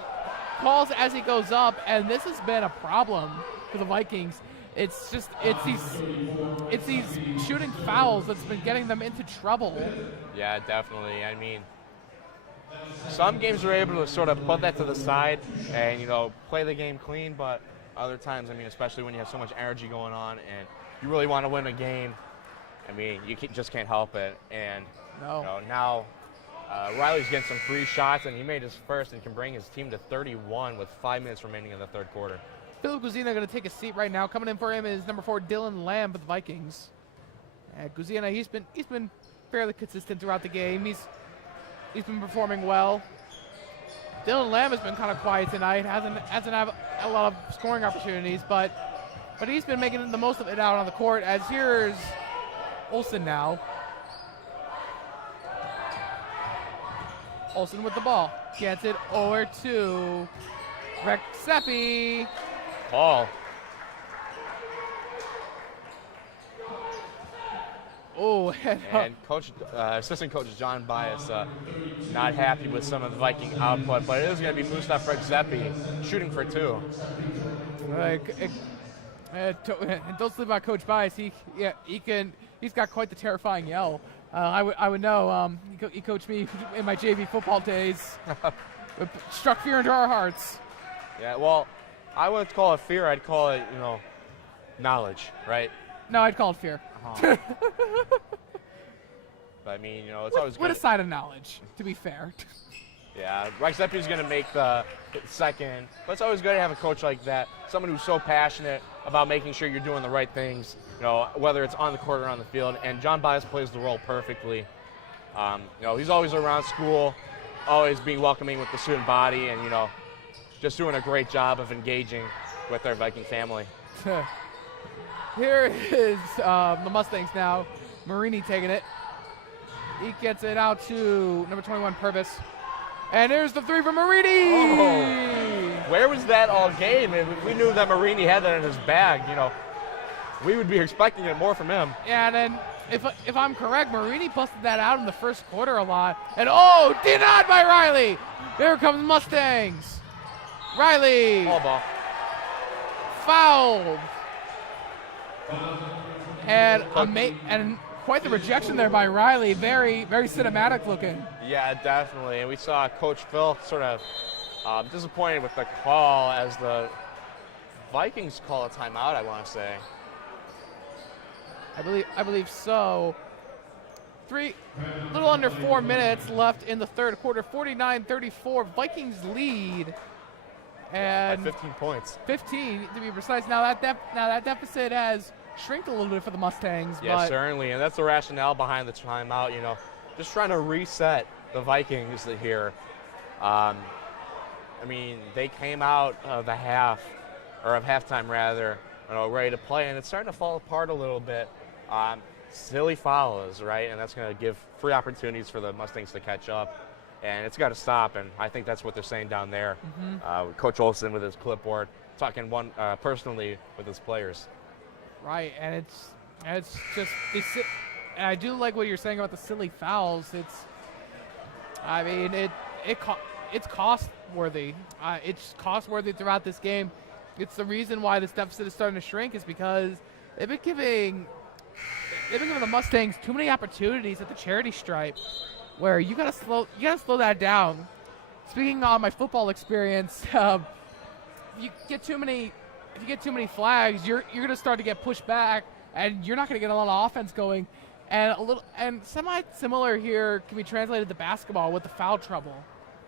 calls as he goes up, and this has been a problem for the Vikings. It's these shooting fouls that's been getting them into trouble. Yeah, definitely. I mean, some games are able to sort of put that to the side and, play the game clean, but other times, especially when you have so much energy going on and you really want to win a game, you just can't help it. And now Riley's getting some free shots, and he made his first and can bring his team to 31 with 5 minutes remaining in the third quarter. Phil Guzina going to take a seat right now. Coming in for him is number 4, Dylan Lamb for the Vikings. Guzina, he's been fairly consistent throughout the game. He's been performing well. Dylan Lamb has been kind of quiet tonight. Hasn't had a lot of scoring opportunities, but he's been making the most of it out on the court. As here's Olsen now. Olsen with the ball. Gets it over to Rexepi. Paul. And assistant coach John Bias not happy with some of the Viking output, but it is going to be Mustafa Rexepi shooting for 2. Don't sleep on Coach Bias. He's got quite the terrifying yell. I would know. He coached me in my JV football days. It struck fear into our hearts. Yeah, well, I wouldn't call it fear. I'd call it, knowledge, right? No, I'd call it fear. But it's always good. With a side of knowledge, to be fair. Yeah, Rexepi is going to make the second. But it's always good to have a coach like that, someone who's so passionate about making sure you're doing the right things, whether it's on the court or on the field. And John Bias plays the role perfectly. He's always around school, always being welcoming with the student body, and just doing a great job of engaging with their Viking family. Here is the Mustangs now. Marini taking it. He gets it out to number 21, Purvis. And there's the 3 from Marini. Where was that all game? We knew that Marini had that in his bag. We would be expecting it more from him. Yeah, and then if I'm correct, Marini busted that out in the first quarter a lot. And denied by Riley. There comes Mustangs. Riley. Ball. Fouled. And quite the rejection there by Riley. Very, very cinematic looking. Yeah, definitely. And we saw Coach Phil sort of disappointed with the call as the Vikings call a timeout, I want to say. I believe so. Little under 4 minutes left in the third quarter. 49-34, Vikings lead. And 15 points. 15 to be precise. Now that deficit has shrunk a little bit for the Mustangs. Yeah, but certainly, and that's the rationale behind the timeout. Just trying to reset the Vikings here. I mean, they came out of the halftime rather, ready to play, and it's starting to fall apart a little bit. Silly fouls, right? And that's going to give free opportunities for the Mustangs to catch up. And it's got to stop, and I think that's what they're saying down there. Coach Olsen with his clipboard, talking personally with his players. Right, and it's just and I do like what you're saying about the silly fouls. It's cost worthy. It's cost worthy throughout this game. It's the reason why this deficit is starting to shrink is because they've been giving the Mustangs too many opportunities at the charity stripe, where you gotta slow that down. Speaking on my football experience, if you get too many flags, you're gonna start to get pushed back, and you're not gonna get a lot of offense going. And semi-similar here can be translated to basketball with the foul trouble.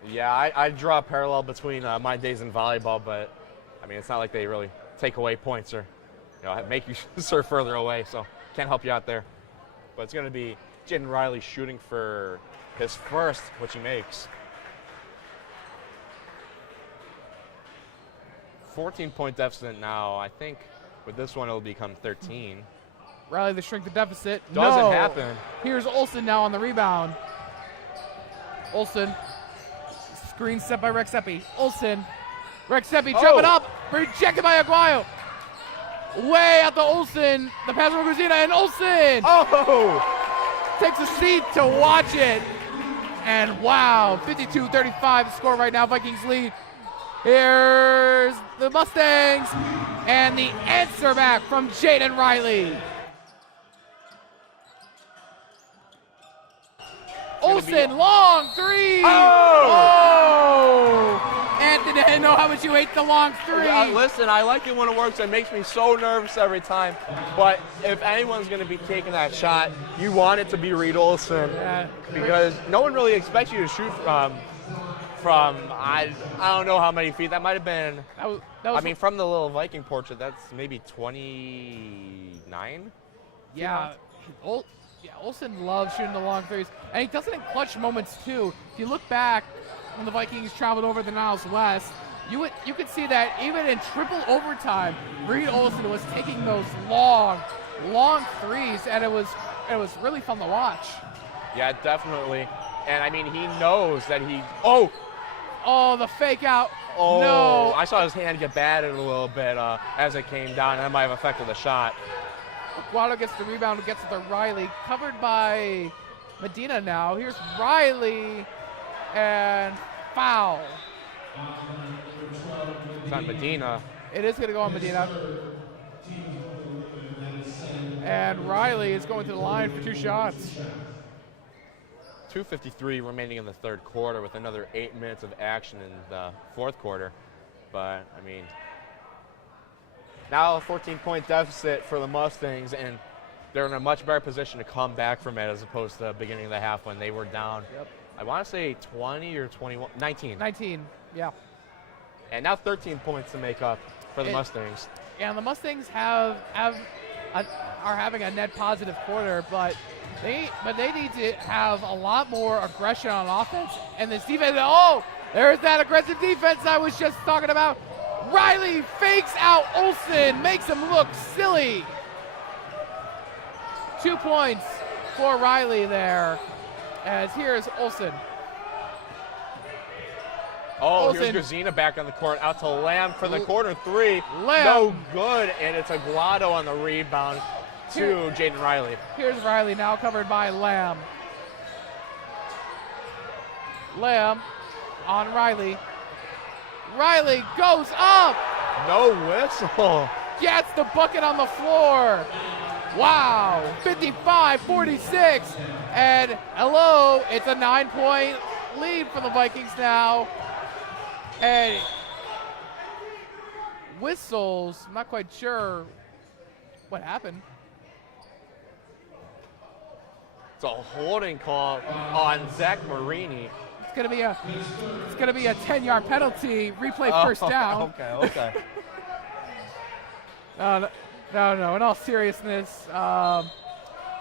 Yeah, I draw a parallel between my days in volleyball, but I mean it's not like they really take away points or make you serve further away, so can't help you out there. But it's going to be Jaden Riley shooting for his first, which he makes. 14-point deficit now. I think with this one it'll become 13. Riley to shrink the deficit. Doesn't happen. Here's Olsen now on the rebound. Olsen. Screen set by Rexepi. Olsen. Rexepi jumping up. Rejected by Aguayo. Way out to Olsen. The pass from Guzina, and Olsen takes a seat to watch it. And wow, 52-35 the score right now. Vikings lead. Here's the Mustangs. And the answer back from Jaden Riley. Olsen, long three. Oh! Anthony, I know how much you hate the long three. Listen, I like it when it works. It makes me so nervous every time. But if anyone's going to be taking that shot, you want it to be Reed Olsen. Yeah. Because no one really expects you to shoot from I don't know how many feet. That might have been, from the little Viking portrait, that's maybe 29? Yeah. Olsen loves shooting the long threes. And he does it in clutch moments, too. If you look back when the Vikings traveled over the Niles West, you could see that even in triple overtime, Reed Olsen was taking those long threes, and it was really fun to watch. Yeah, definitely. And, I mean, he knows that he – Oh, the fake out. Oh, no. I saw his hand get batted a little bit as it came down, and that might have affected the shot. Guado gets the rebound, gets it to Riley. Covered by Medina now. Here's Riley, and foul. It's on Medina. It is going to go on Medina. And Riley is going to the line for 2 shots. 2:53 remaining in the third quarter with another 8 minutes of action in the fourth quarter. But, I mean, now a 14-point deficit for the Mustangs, and they're in a much better position to come back from it as opposed to the beginning of the half when they were down. Yep. I want to say 20 or 21, 19. 19, yeah. And now 13 points to make up for the Mustangs. Yeah, and the Mustangs are having a net positive quarter, but they need to have a lot more aggression on offense. And this defense, there's that aggressive defense I was just talking about. Riley fakes out Olsen, makes him look silly. 2 points for Riley there, as here's Olsen. Here's Grazina back on the court, out to Lamb for the corner three. Lamb. No good, and it's Aguado on the rebound to Jaden Riley. Here's Riley now covered by Lamb. Lamb on Riley. Riley goes up. No whistle. Gets the bucket on the floor. Wow, 55-46. And hello, it's a 9-point lead for the Vikings now. And whistles, I'm not quite sure what happened. It's a holding call on Zach Marini. It's gonna be a 10-yard penalty, replay first down. Okay. No. In all seriousness,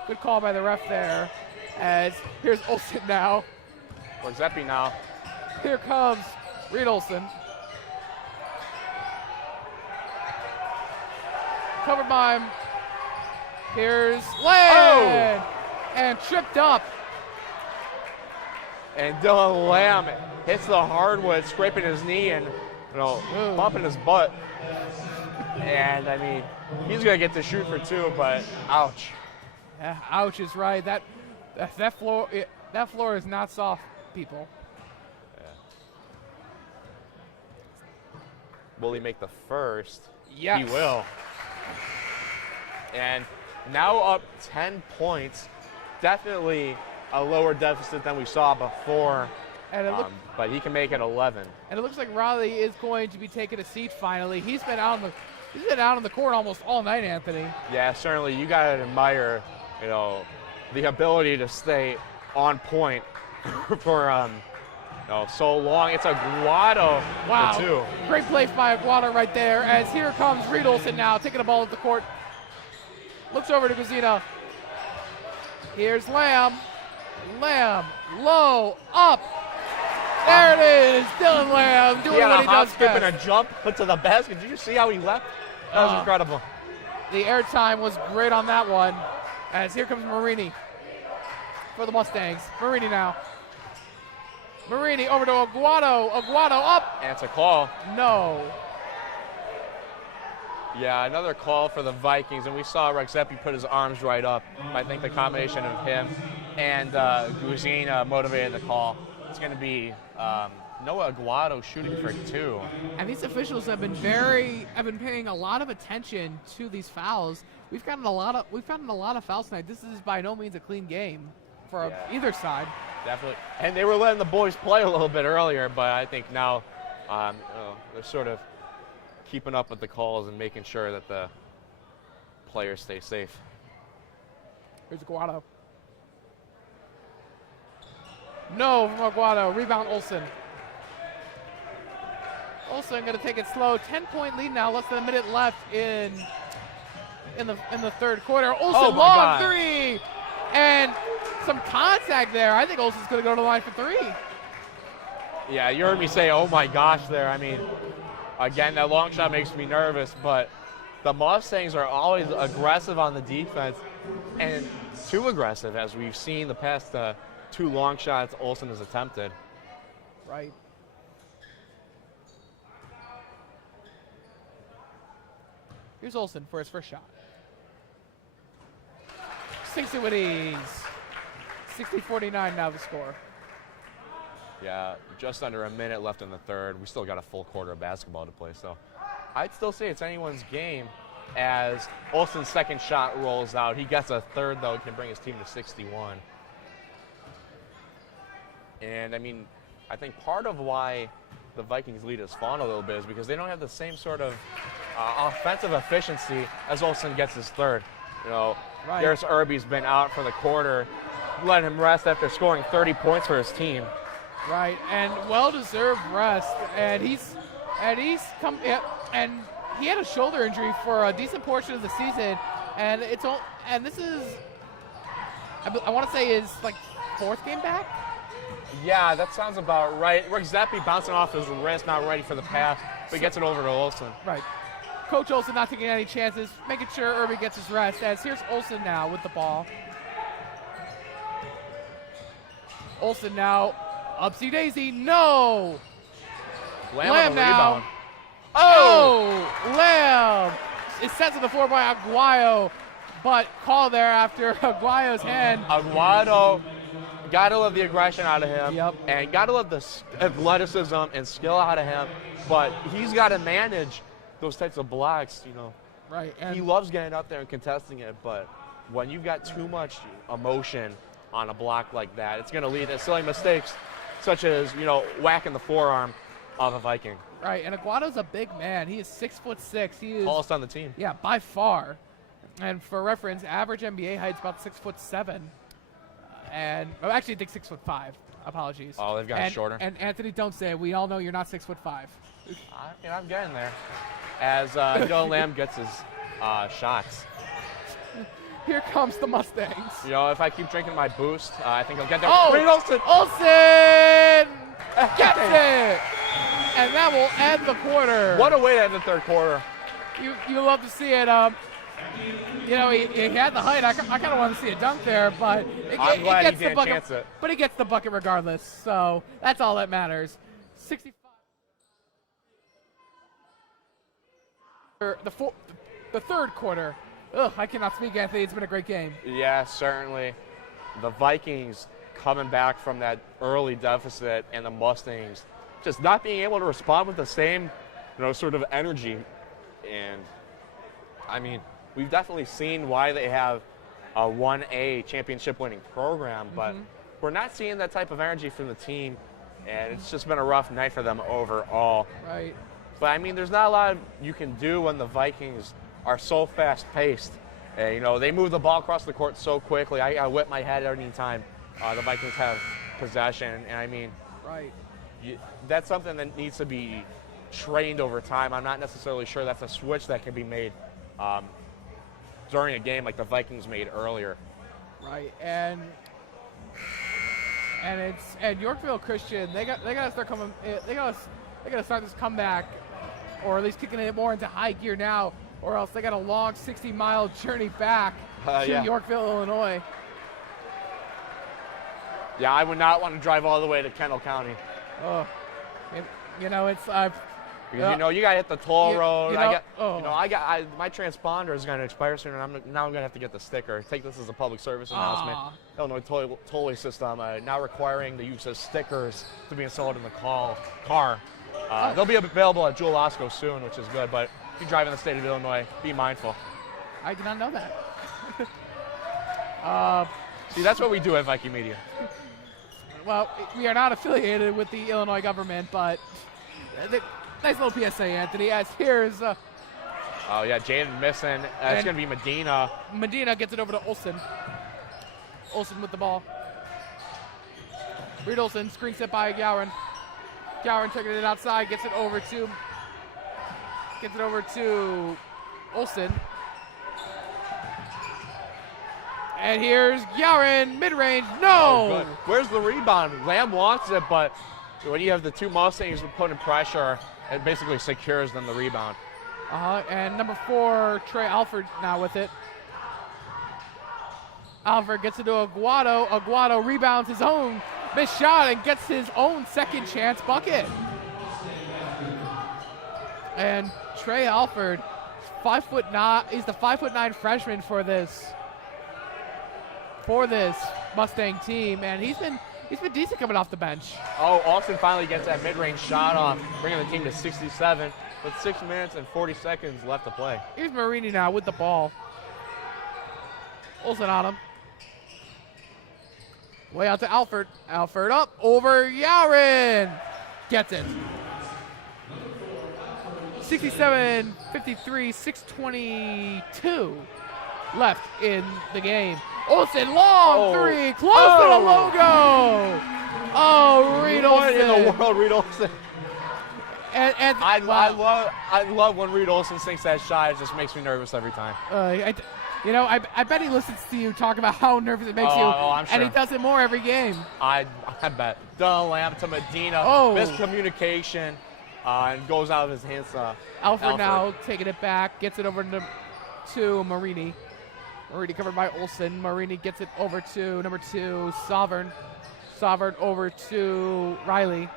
good call by the ref there. As here's Olsen now. Where's Zeppy now? Here comes Reed Olsen. Covered by him. Here's Lamb. And tripped up. And Dylan Lamb hits the hardwood, scraping his knee and bumping his butt. And I mean, he's gonna get to shoot for 2, but ouch. Yeah, ouch is right. That floor is not soft, people. Yeah. Will he make the first? Yes. He will. And now up 10 points. Definitely a lower deficit than we saw before. And but he can make it 11. And it looks like Raleigh is going to be taking a seat finally. He's been out on the court almost all night, Anthony. Yeah, certainly. You gotta admire, the ability to stay on point for so long. It's Aguado for 2. Great play by Aguado right there. As here comes Reed Olsen now taking the ball at the court. Looks over to Guzina. Here's Lamb. Lamb, low, up. There it is. Dylan Lamb doing what he does skip best. and a jump, put to the basket. Did you see how he left? That was incredible. The airtime was great on that one. As here comes Marini for the Mustangs. Marini now. Marini over to Aguado. Aguado up. And it's a call. No. Yeah, another call for the Vikings, and we saw Rexepi put his arms right up. I think the combination of him and Guzina motivated the call. It's going to be Noah Aguado shooting for 2. And these officials have been paying a lot of attention to these fouls. We've gotten a lot of fouls tonight. This is by no means a clean game for either side. Definitely. And they were letting the boys play a little bit earlier, but I think now they're sort of keeping up with the calls and making sure that the players stay safe. Here's Aguado. No from Aguado. Rebound Olsen. Olsen going to take it slow. 10-point lead now. Less than a minute left in the third quarter. Olsen long 3, and some contact there. I think Olsen's going to go to the line for 3. Yeah, you heard me say, "Oh my gosh!" there. I mean, again, that long shot makes me nervous, but the Mustangs are always aggressive on the defense, and too aggressive, as we've seen the past 2 long shots Olsen has attempted. Right. Here's Olsen for his first shot. Sinks it with ease. 60-49 now the score. Yeah, just under a minute left in the third. We still got a full quarter of basketball to play, so I'd still say it's anyone's game as Olsen's second shot rolls out. He gets a third, though, can bring his team to 61. And, I mean, I think part of why the Vikings lead has fallen a little bit is because they don't have the same sort of offensive efficiency as Olsen gets his third. Garris Irby's been out for the quarter, letting him rest after scoring 30 points for his team. Right, and well-deserved rest, and he had a shoulder injury for a decent portion of the season, and this is, I want to say, his 4th game back. Yeah, that sounds about right. Rick Zeppi bouncing off his wrist, not ready for the pass, but gets it over to Olsen. Right. Coach Olsen not taking any chances, making sure Irby gets his rest. As here's Olsen now with the ball. Olsen now, upsy daisy, no. Lamb now. Rebound. Lamb. It's sent to the floor by Aguayo, but call there after Aguayo's hand. Aguado, gotta love the aggression out of him. Yep. And gotta love the athleticism and skill out of him, but he's got to manage those types of blocks, Right. And he loves getting up there and contesting it, but when you've got too much emotion on a block like that, it's going to lead to silly mistakes, such as, whacking the forearm of a Viking. Right, and Aguado's a big man. He is 6'6". He is Tallest on the team. Yeah, by far. And for reference, average NBA height's about 6'7". Actually, I think 6'5". Apologies. Oh, they've gotten shorter. And Anthony, don't say it. We all know you're not 6'5". I'm getting there. As Dylan Lamb gets his shots. Here comes the Mustangs. If I keep drinking my boost, I think I'll get there. Oh, Reed Olson! Olson gets it! And that will end the quarter. What a way to end the third quarter. You love to see it. He had the height. I kind of want to see a dunk there, but I'm glad gets he didn't the bucket. chance it. But he gets the bucket regardless, so that's all that matters. 65. The third quarter. I cannot speak, Anthony. It's been a great game. Yeah, certainly. The Vikings coming back from that early deficit, and the Mustangs just not being able to respond with the same, sort of energy. And, I mean, we've definitely seen why they have a 1A championship-winning program, but we're not seeing that type of energy from the team, and it's just been a rough night for them overall. Right. But, I mean, there's not a lot you can do when the Vikings are so fast-paced. They move the ball across the court so quickly. I whip my head any time the Vikings have possession. And, I mean, right. That's something that needs to be trained over time. I'm not necessarily sure that's a switch that can be made during a game like the Vikings made earlier. Right. And Yorkville Christian, they got to start coming. They got to start this comeback, or at least kicking it more into high gear now, or else they got a long 60-mile journey back to Yorkville, Illinois. Yeah, I would not want to drive all the way to Kendall County. Oh, it's because you got to hit the toll road. My transponder is going to expire soon, and I'm going to have to get the sticker. Take this as a public service announcement. Illinois tollway system now requiring the use of stickers to be installed in the car. They'll be available at Jewel Osco soon, which is good. But if you drive in the state of Illinois, be mindful. I did not know that. See, that's what we do at Viking Media. Well, we are not affiliated with the Illinois government, but nice little PSA, Anthony. As here's. Jaden missing. It's going to be Medina. Medina gets it over to Olson. Olson with the ball. Reed Olson, screen set by Gowron. Gowron taking it outside, gets it over to Olson. And here's Gowron, mid-range, no! Good. Where's the rebound? Lamb wants it, but when you have the two Mustangs putting pressure, it basically secures them the rebound. And number 4, Trey Alford now with it. Alford gets it to Aguado. Aguado rebounds his own missed shot and gets his own second chance bucket. And Trey Alford, 5'9", he's the 5'9" freshman for this Mustang team, and he's been decent coming off the bench. Austin finally gets that mid-range shot off, bringing the team to 67 with 6 minutes and 40 seconds left to play. Here's Marini now with the ball. Olsen on him. Way out to Alford. Alford up over Yowrin. Gets it. 67-53, 6:22 left in the game. Olsen, long three, close to the logo. Reed Olsen. What in the world, Reed Olsen? And I love when Reed Olsen sinks that shot. It just makes me nervous every time. I bet he listens to you talk about how nervous it makes you, I'm sure. and he does it more every game. I bet. Dylan Lamb to Medina, miscommunication, and goes out of his hands. Alfred now taking it back, gets it over to Marini. Marini covered by Olsen. Marini gets it over to number 2, Sovereign. Sovereign over to Riley.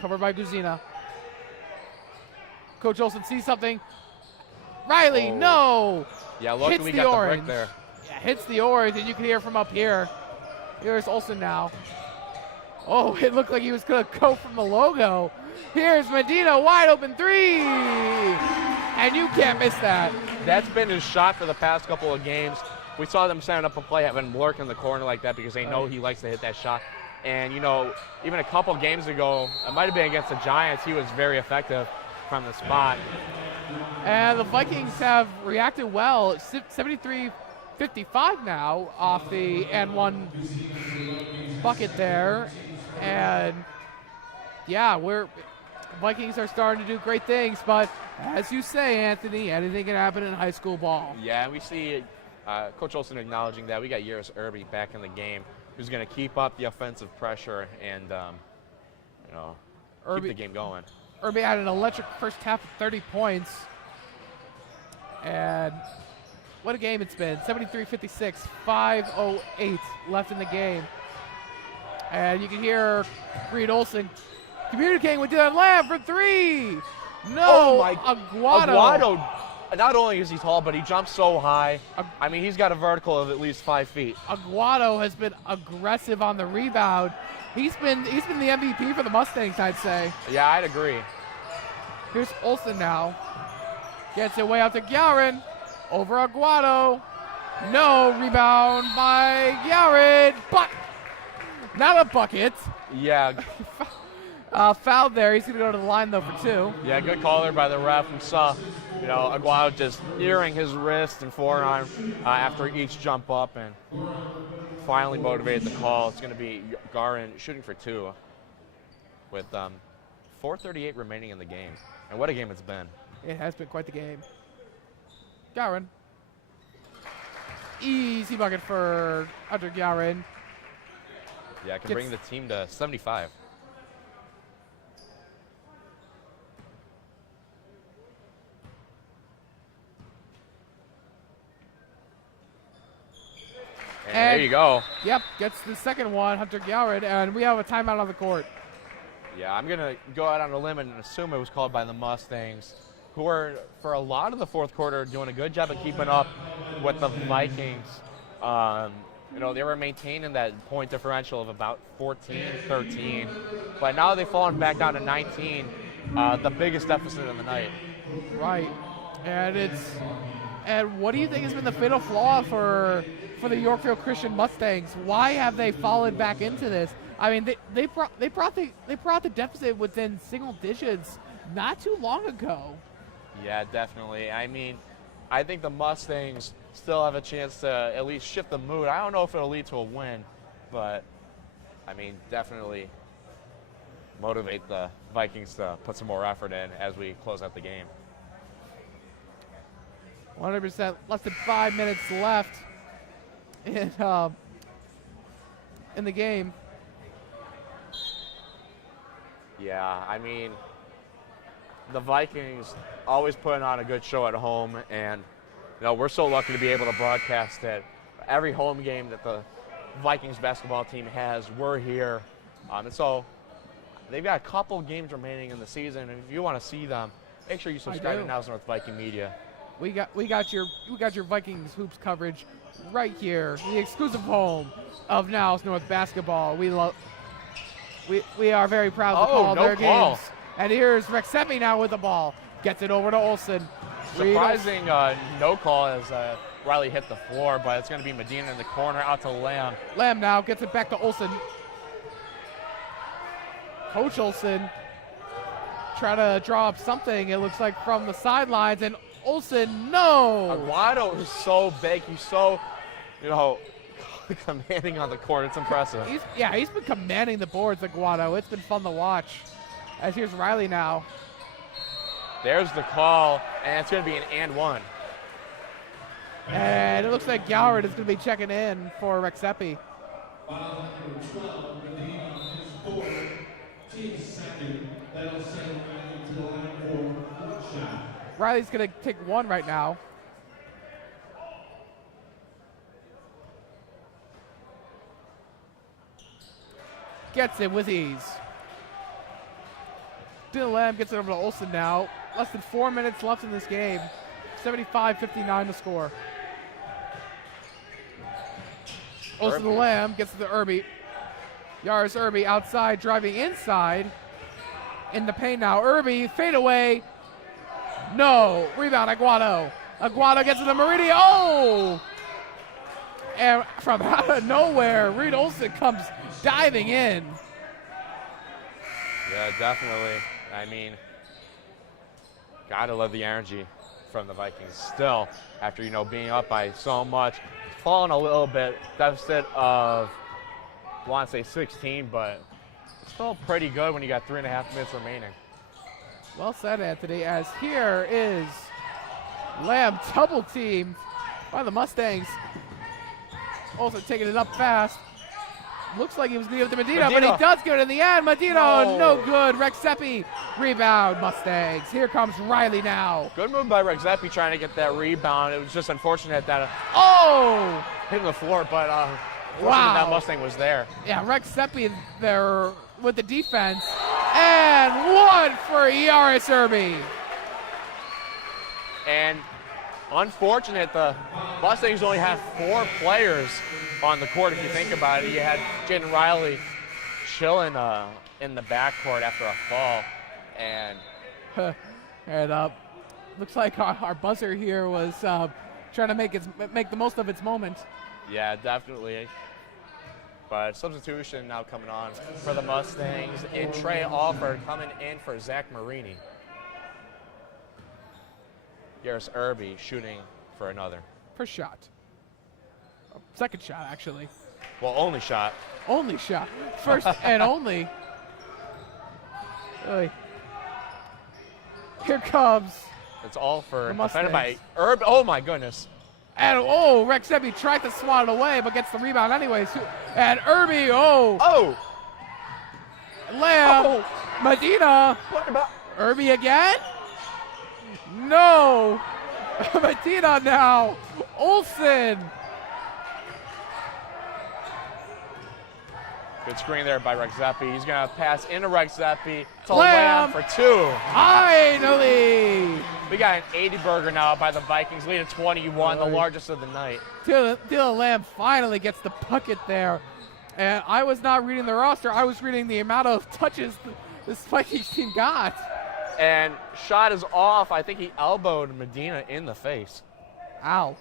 Covered by Guzina. Coach Olsen sees something. Riley, no! Yeah, luckily hits we the got orange. the brick there. Yeah, hits the orange, and you can hear from up here. Here's Olsen now. It looked like he was going to go from the logo. Here's Medina, wide open 3! And you can't miss that. That's been his shot for the past couple of games. We saw them setting up a play, having him lurk in the corner like that because they know he likes to hit that shot. And, you know, even a couple games ago, it might have been against the Giants, he was very effective from the spot. And the Vikings have reacted well. 73-55 now off the and-one bucket there. And, yeah, Vikings are starting to do great things. But, as you say, Anthony, anything can happen in high school ball. Yeah, we see Coach Olson acknowledging that. We got Yaris Irby back in the game, who's going to keep up the offensive pressure and, you know, keep the game going. Irby had an electric first half of 30 points. And what a game it's been. 73-56, 5:08 left in the game. And you can hear Reed Olson communicating with Dylan Lamb for three. No, Aguado. Not only is he tall, but he jumps so high. I mean, he's got a vertical of at least 5 feet. Aguado has been aggressive on the rebound. He's been the MVP for the Mustangs, I'd say. Yeah, I'd agree. Here's Olson now. Gets it way out to Gowron. Over Aguado. No, rebound by Gowron. But not a bucket. Yeah. Fouled there. He's going to go to the line, though, for two. Yeah, good call there by the ref. We saw, you know, Aguado just nearing his wrist and forearm after each jump up and finally motivated the call. It's going to be Gowron shooting for two with 4:38 remaining in the game. And what a game it's been. It has been quite the game. Gowron. Easy bucket for Hunter Gowron. Yeah, can bring the team to 75. And there you go. Yep, gets the second one, Hunter Gowron, and we have a timeout on the court. Yeah, I'm going to go out on a limb and assume it was called by the Mustangs, who were, for a lot of the fourth quarter, doing a good job of keeping up with the Vikings. You know, they were maintaining that point differential of about 14, 13. But now they've fallen back down to 19, the biggest deficit of the night. Right. And what do you think has been the fatal flaw for the Yorkville Christian Mustangs? Why have they fallen back into this? I mean, they brought the deficit within single digits not too long ago. Yeah, definitely. I mean, I think the Mustangs still have a chance to at least shift the mood. I don't know if it'll lead to a win, but I mean, definitely motivate the Vikings to put some more effort in as we close out the game. 100%. Less than 5 minutes left in the game. Yeah, I mean, the Vikings always putting on a good show at home, and you know, we're so lucky to be able to broadcast it. Every home game that the Vikings basketball team has, we're here. And so they've got a couple games remaining in the season, and if you want to see them, make sure you subscribe to Niles North Viking Media. We got your Vikings hoops coverage right here, the exclusive home of Niles North basketball. We are very proud to call their games. And here's Rexepi now with the ball. Gets it over to Olson. Surprising no call as Riley hit the floor, but it's going to be Medina in the corner out to Lamb. Lamb now gets it back to Olson. Coach Olson trying to draw up something, it looks like, from the sidelines, and Olson, no! Aguado is so big. He's so, you know, commanding on the court. It's impressive. He's been commanding the boards, Aguado. It's been fun to watch. As here's Riley now. There's the call, and it's going to be an and one. And it looks like Gowron is going to be checking in for Rexepi. Riley's going to take one right now. Gets it with ease. Dylan Lamb gets it over to Olson now. Less than 4 minutes left in this game. 75-59 to score. Olson to Lamb gets it to Irby. Yaris Irby outside, driving inside. In the paint now. Irby, fade away. No. Rebound, Aguado. Aguado gets to the Meridian. Oh! And from out of nowhere, Reed Olson comes diving in. Yeah, definitely. I mean, gotta love the energy from the Vikings still after, being up by so much. Falling a little bit, deficit of, I want to say 16, but still pretty good when you got 3.5 minutes remaining. Well said, Anthony, as here is Lamb double teamed by the Mustangs. Also taking it up fast. Looks like he was going to give it to Medina, but he does give it in the end. Medina, no good. Rex Seppi, rebound, Mustangs. Here comes Riley now. Good move by Rex Seppi trying to get that rebound. It was just unfortunate that hit the floor, but that Mustang was there. Yeah, Rex Seppi there with the defense. And one for Yaris Irby. And unfortunate, the Mustangs only have 4 players on the court, if you think about it. You had Jaden Riley chilling in the backcourt after a fall. And looks like our buzzer here was trying to make the most of its moment. Yeah, definitely. But substitution now coming on for the Mustangs. And Trey Alford coming in for Zach Marini. Yaris Irby shooting for another. First shot. Second shot, actually. Well, only shot. Only shot. First and only. Really. Here comes. It's all for the defended by Irby. Oh, my goodness. And, Rex Seppi tried to swat it away, but gets the rebound anyways. And Irby, Lamb, Medina. What about Irby again? No. Medina now. Olsen. Good screen there by Rex Seppi. He's going to pass into Rex Seppi. It's all the way on for 2. Finally. We got an 80 burger now by the Vikings, leading 21, the largest of the night. Dylan Lamb finally gets the bucket there. And I was not reading the roster. I was reading the amount of touches this Vikings team got. And shot is off. I think he elbowed Medina in the face. Ow.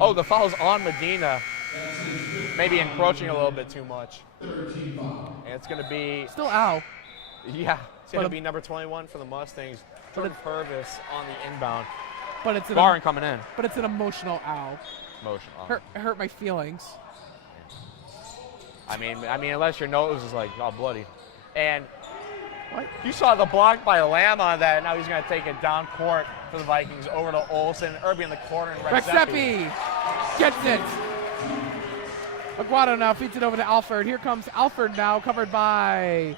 Oh, the foul's on Medina. Maybe encroaching a little bit too much. And it's going to be... Still ow. Yeah, it's going to be number 21 for the Mustangs. Jordan Purvis on the inbound. But it's Barron coming in. But it's an emotional ow. Emotional. Hurt my feelings. I mean, unless your nose is like all bloody. And what? You saw the block by Lamb on that. Now he's going to take it down court for the Vikings over to Olsen. Irby in the corner. And Rex Seppi gets it. Aguado now feeds it over to Alford. Here comes Alford now, covered by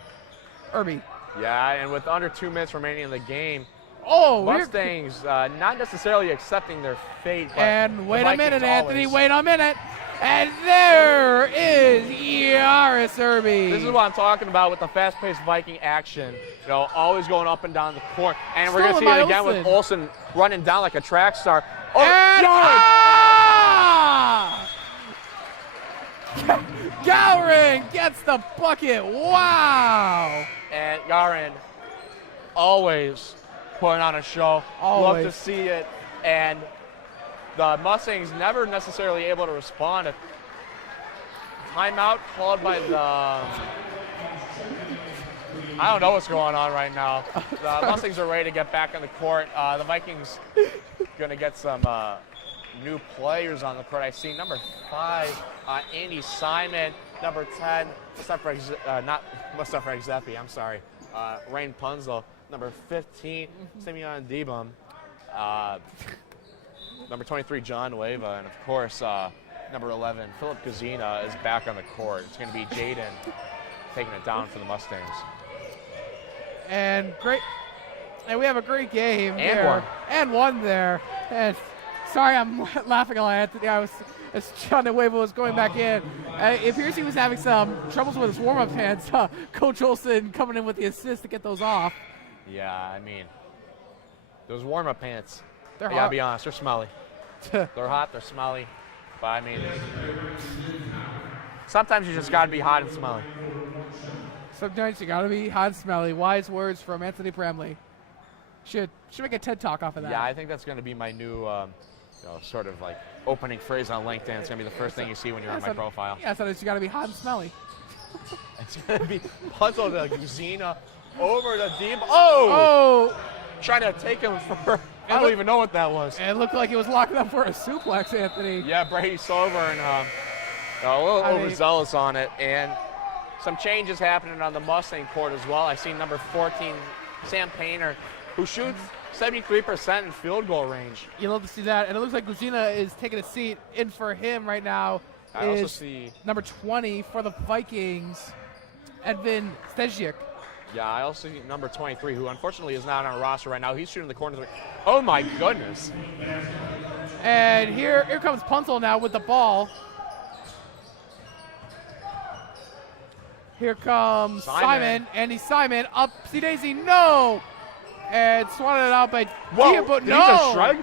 Irby. Yeah, and with under 2 minutes remaining in the game, Mustangs not necessarily accepting their fate. But and wait a minute, Anthony. Wait a minute. And there is Yaris Irby. This is what I'm talking about with the fast-paced Viking action. Always going up and down the court. And we're going to see it again with Olsen running down like a track star. Gowron gets the bucket. Wow. And Gowron always putting on a show. Always. Love to see it. And the Mustangs never necessarily able to respond. A timeout called by the... I don't know what's going on right now. The Mustangs are ready to get back on the court. The Vikings going to get some new players on the court. I see number 5, Andy Simon. Number 10, Mustafa Exepi, I'm sorry. Rain Punzel. Number 15, Simeon Debum. Number 23, John Nueva. And, of course, number 11, Philip Gazina is back on the court. It's going to be Jaden taking it down for the Mustangs. And we have a great game and there. And one there. And sorry, I'm laughing a lot, Anthony. As John Nueva was going back in. It appears he was having some troubles with his warm-up hands. Coach Olsen coming in with the assist to get those off. Yeah, I mean, those warm-up pants, I gotta be honest, they're smelly. They're hot, they're smelly. But I mean, sometimes you just gotta be hot and smelly. Sometimes you gotta be hot and smelly. Wise words from Anthony Bramley. Should make a TED Talk off of that. Yeah, I think that's going to be my new sort of like opening phrase on LinkedIn. It's going to be the first thing you see when you're on my profile. Yeah, so it's got to be hot and smelly. It's going to be Puzzle to Guzina over the deep. Oh! Trying to take him for, I don't even know what that was. It looked like he was locking up for a suplex, Anthony. Yeah, Brady Silver and a little overzealous on it. And some changes happening on the Mustang court as well. I see number 14, Sam Painter, who shoots 73% in field goal range. You love to see that. And it looks like Guzina is taking a seat in for him right now. I also see number 20 for the Vikings, Edvin Stejcic. Yeah, I also see number 23, who unfortunately is not on our roster right now. He's shooting the corner. Oh, my goodness. And here comes Punzel now with the ball. Here comes Simon. Andy Simon, upsy daisy, no! And swatted out by Dia, but did no! He just shrug?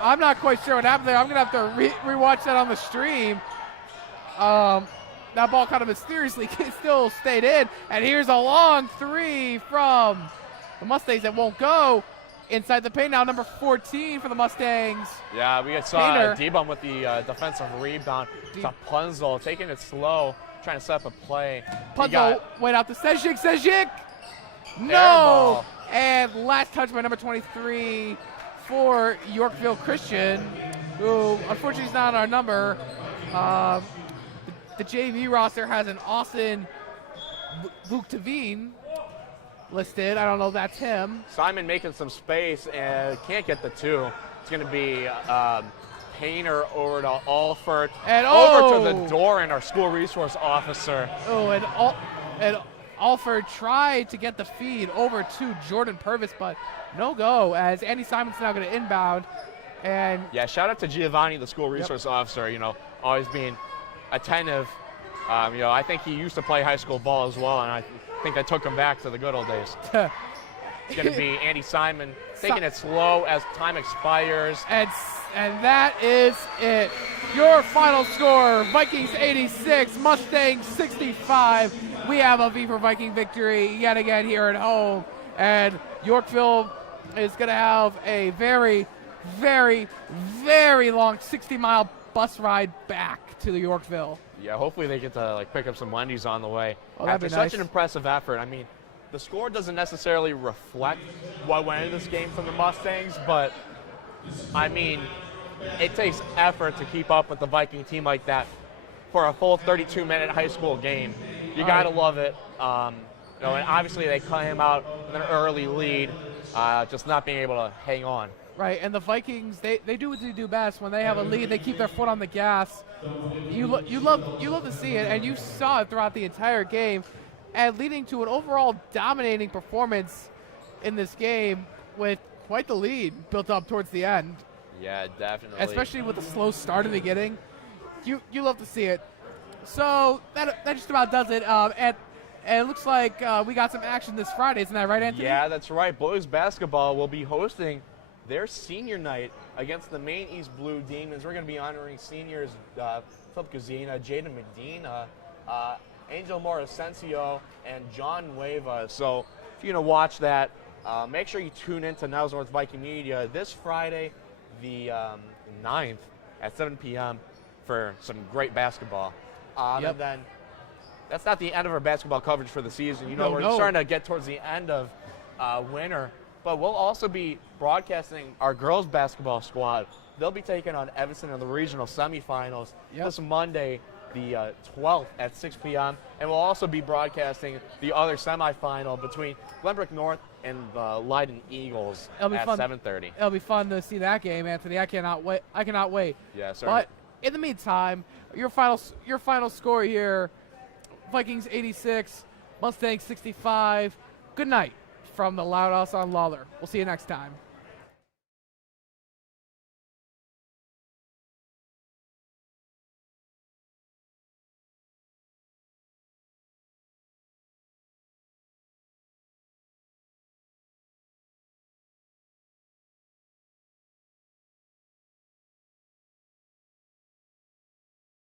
I'm not quite sure what happened there. I'm going to have to rewatch that on the stream. That ball kind of mysteriously still stayed in. And here's a long three from the Mustangs that won't go. Inside the paint now, number 14 for the Mustangs. Yeah, we saw D-Bum with the defensive rebound. It's a Punzel taking it slow, trying to set up a play. Punzel went out to Stejcic. No! And last touch by number 23 for Yorkville Christian, who unfortunately is not on our number. The JV roster has an Austin Vuktavine listed. I don't know if that's him. Simon making some space and can't get the two. It's going to be Painter over to Alford. And over to the door and our school resource officer. Oh, and Alford tried to get the feed over to Jordan Purvis, but no go, as Andy Simon's now going to inbound. And yeah, shout out to Giovanni, the school resource officer, always being attentive. I think he used to play high school ball as well, and I think that took him back to the good old days. It's going to be Andy Simon taking it slow as time expires. And that is it. Your final score, Vikings 86, Mustangs 65. We have a Beaver Viking victory yet again here at home. And Yorkville is going to have a very, very, very long 60-mile bus ride back to the Yorkville. Yeah, hopefully they get to pick up some Wendy's on the way. Oh, After such an impressive effort, I mean, the score doesn't necessarily reflect what went into this game from the Mustangs, but I mean, it takes effort to keep up with the Viking team like that for a full 32-minute high school game. You got to love it. And obviously they came out with an early lead, just not being able to hang on. Right, and the Vikings, they do what they do best. When they have a lead, they keep their foot on the gas. You love to see it, and you saw it throughout the entire game, and leading to an overall dominating performance in this game with quite the lead built up towards the end. Yeah, definitely. Especially with the slow start in the beginning. You love to see it. So that just about does it. And it looks like we got some action this Friday. Isn't that right, Anthony? Yeah, that's right. Boys basketball will be hosting their senior night against the Maine East Blue Demons. We're going to be honoring seniors Philip Guzina, Jaden Medina, Angel Morasencio, and John Nueva. So if you're going to watch that, make sure you tune in to Niles North Viking Media this Friday, the 9th at 7 p.m. for some great basketball. And then that's not the end of our basketball coverage for the season. We're starting to get towards the end of winter. But we'll also be broadcasting our girls basketball squad. They'll be taking on Evanston in the regional semifinals this Monday, the 12th at 6 p.m. And we'll also be broadcasting the other semifinal between Glenbrook North and the Leiden Eagles at 7:30. It'll be fun to see that game, Anthony. I cannot wait. Yeah, sir. But in the meantime, your final score here, Vikings 86, Mustangs 65. Good night from the Loud House on Lawler. We'll see you next time.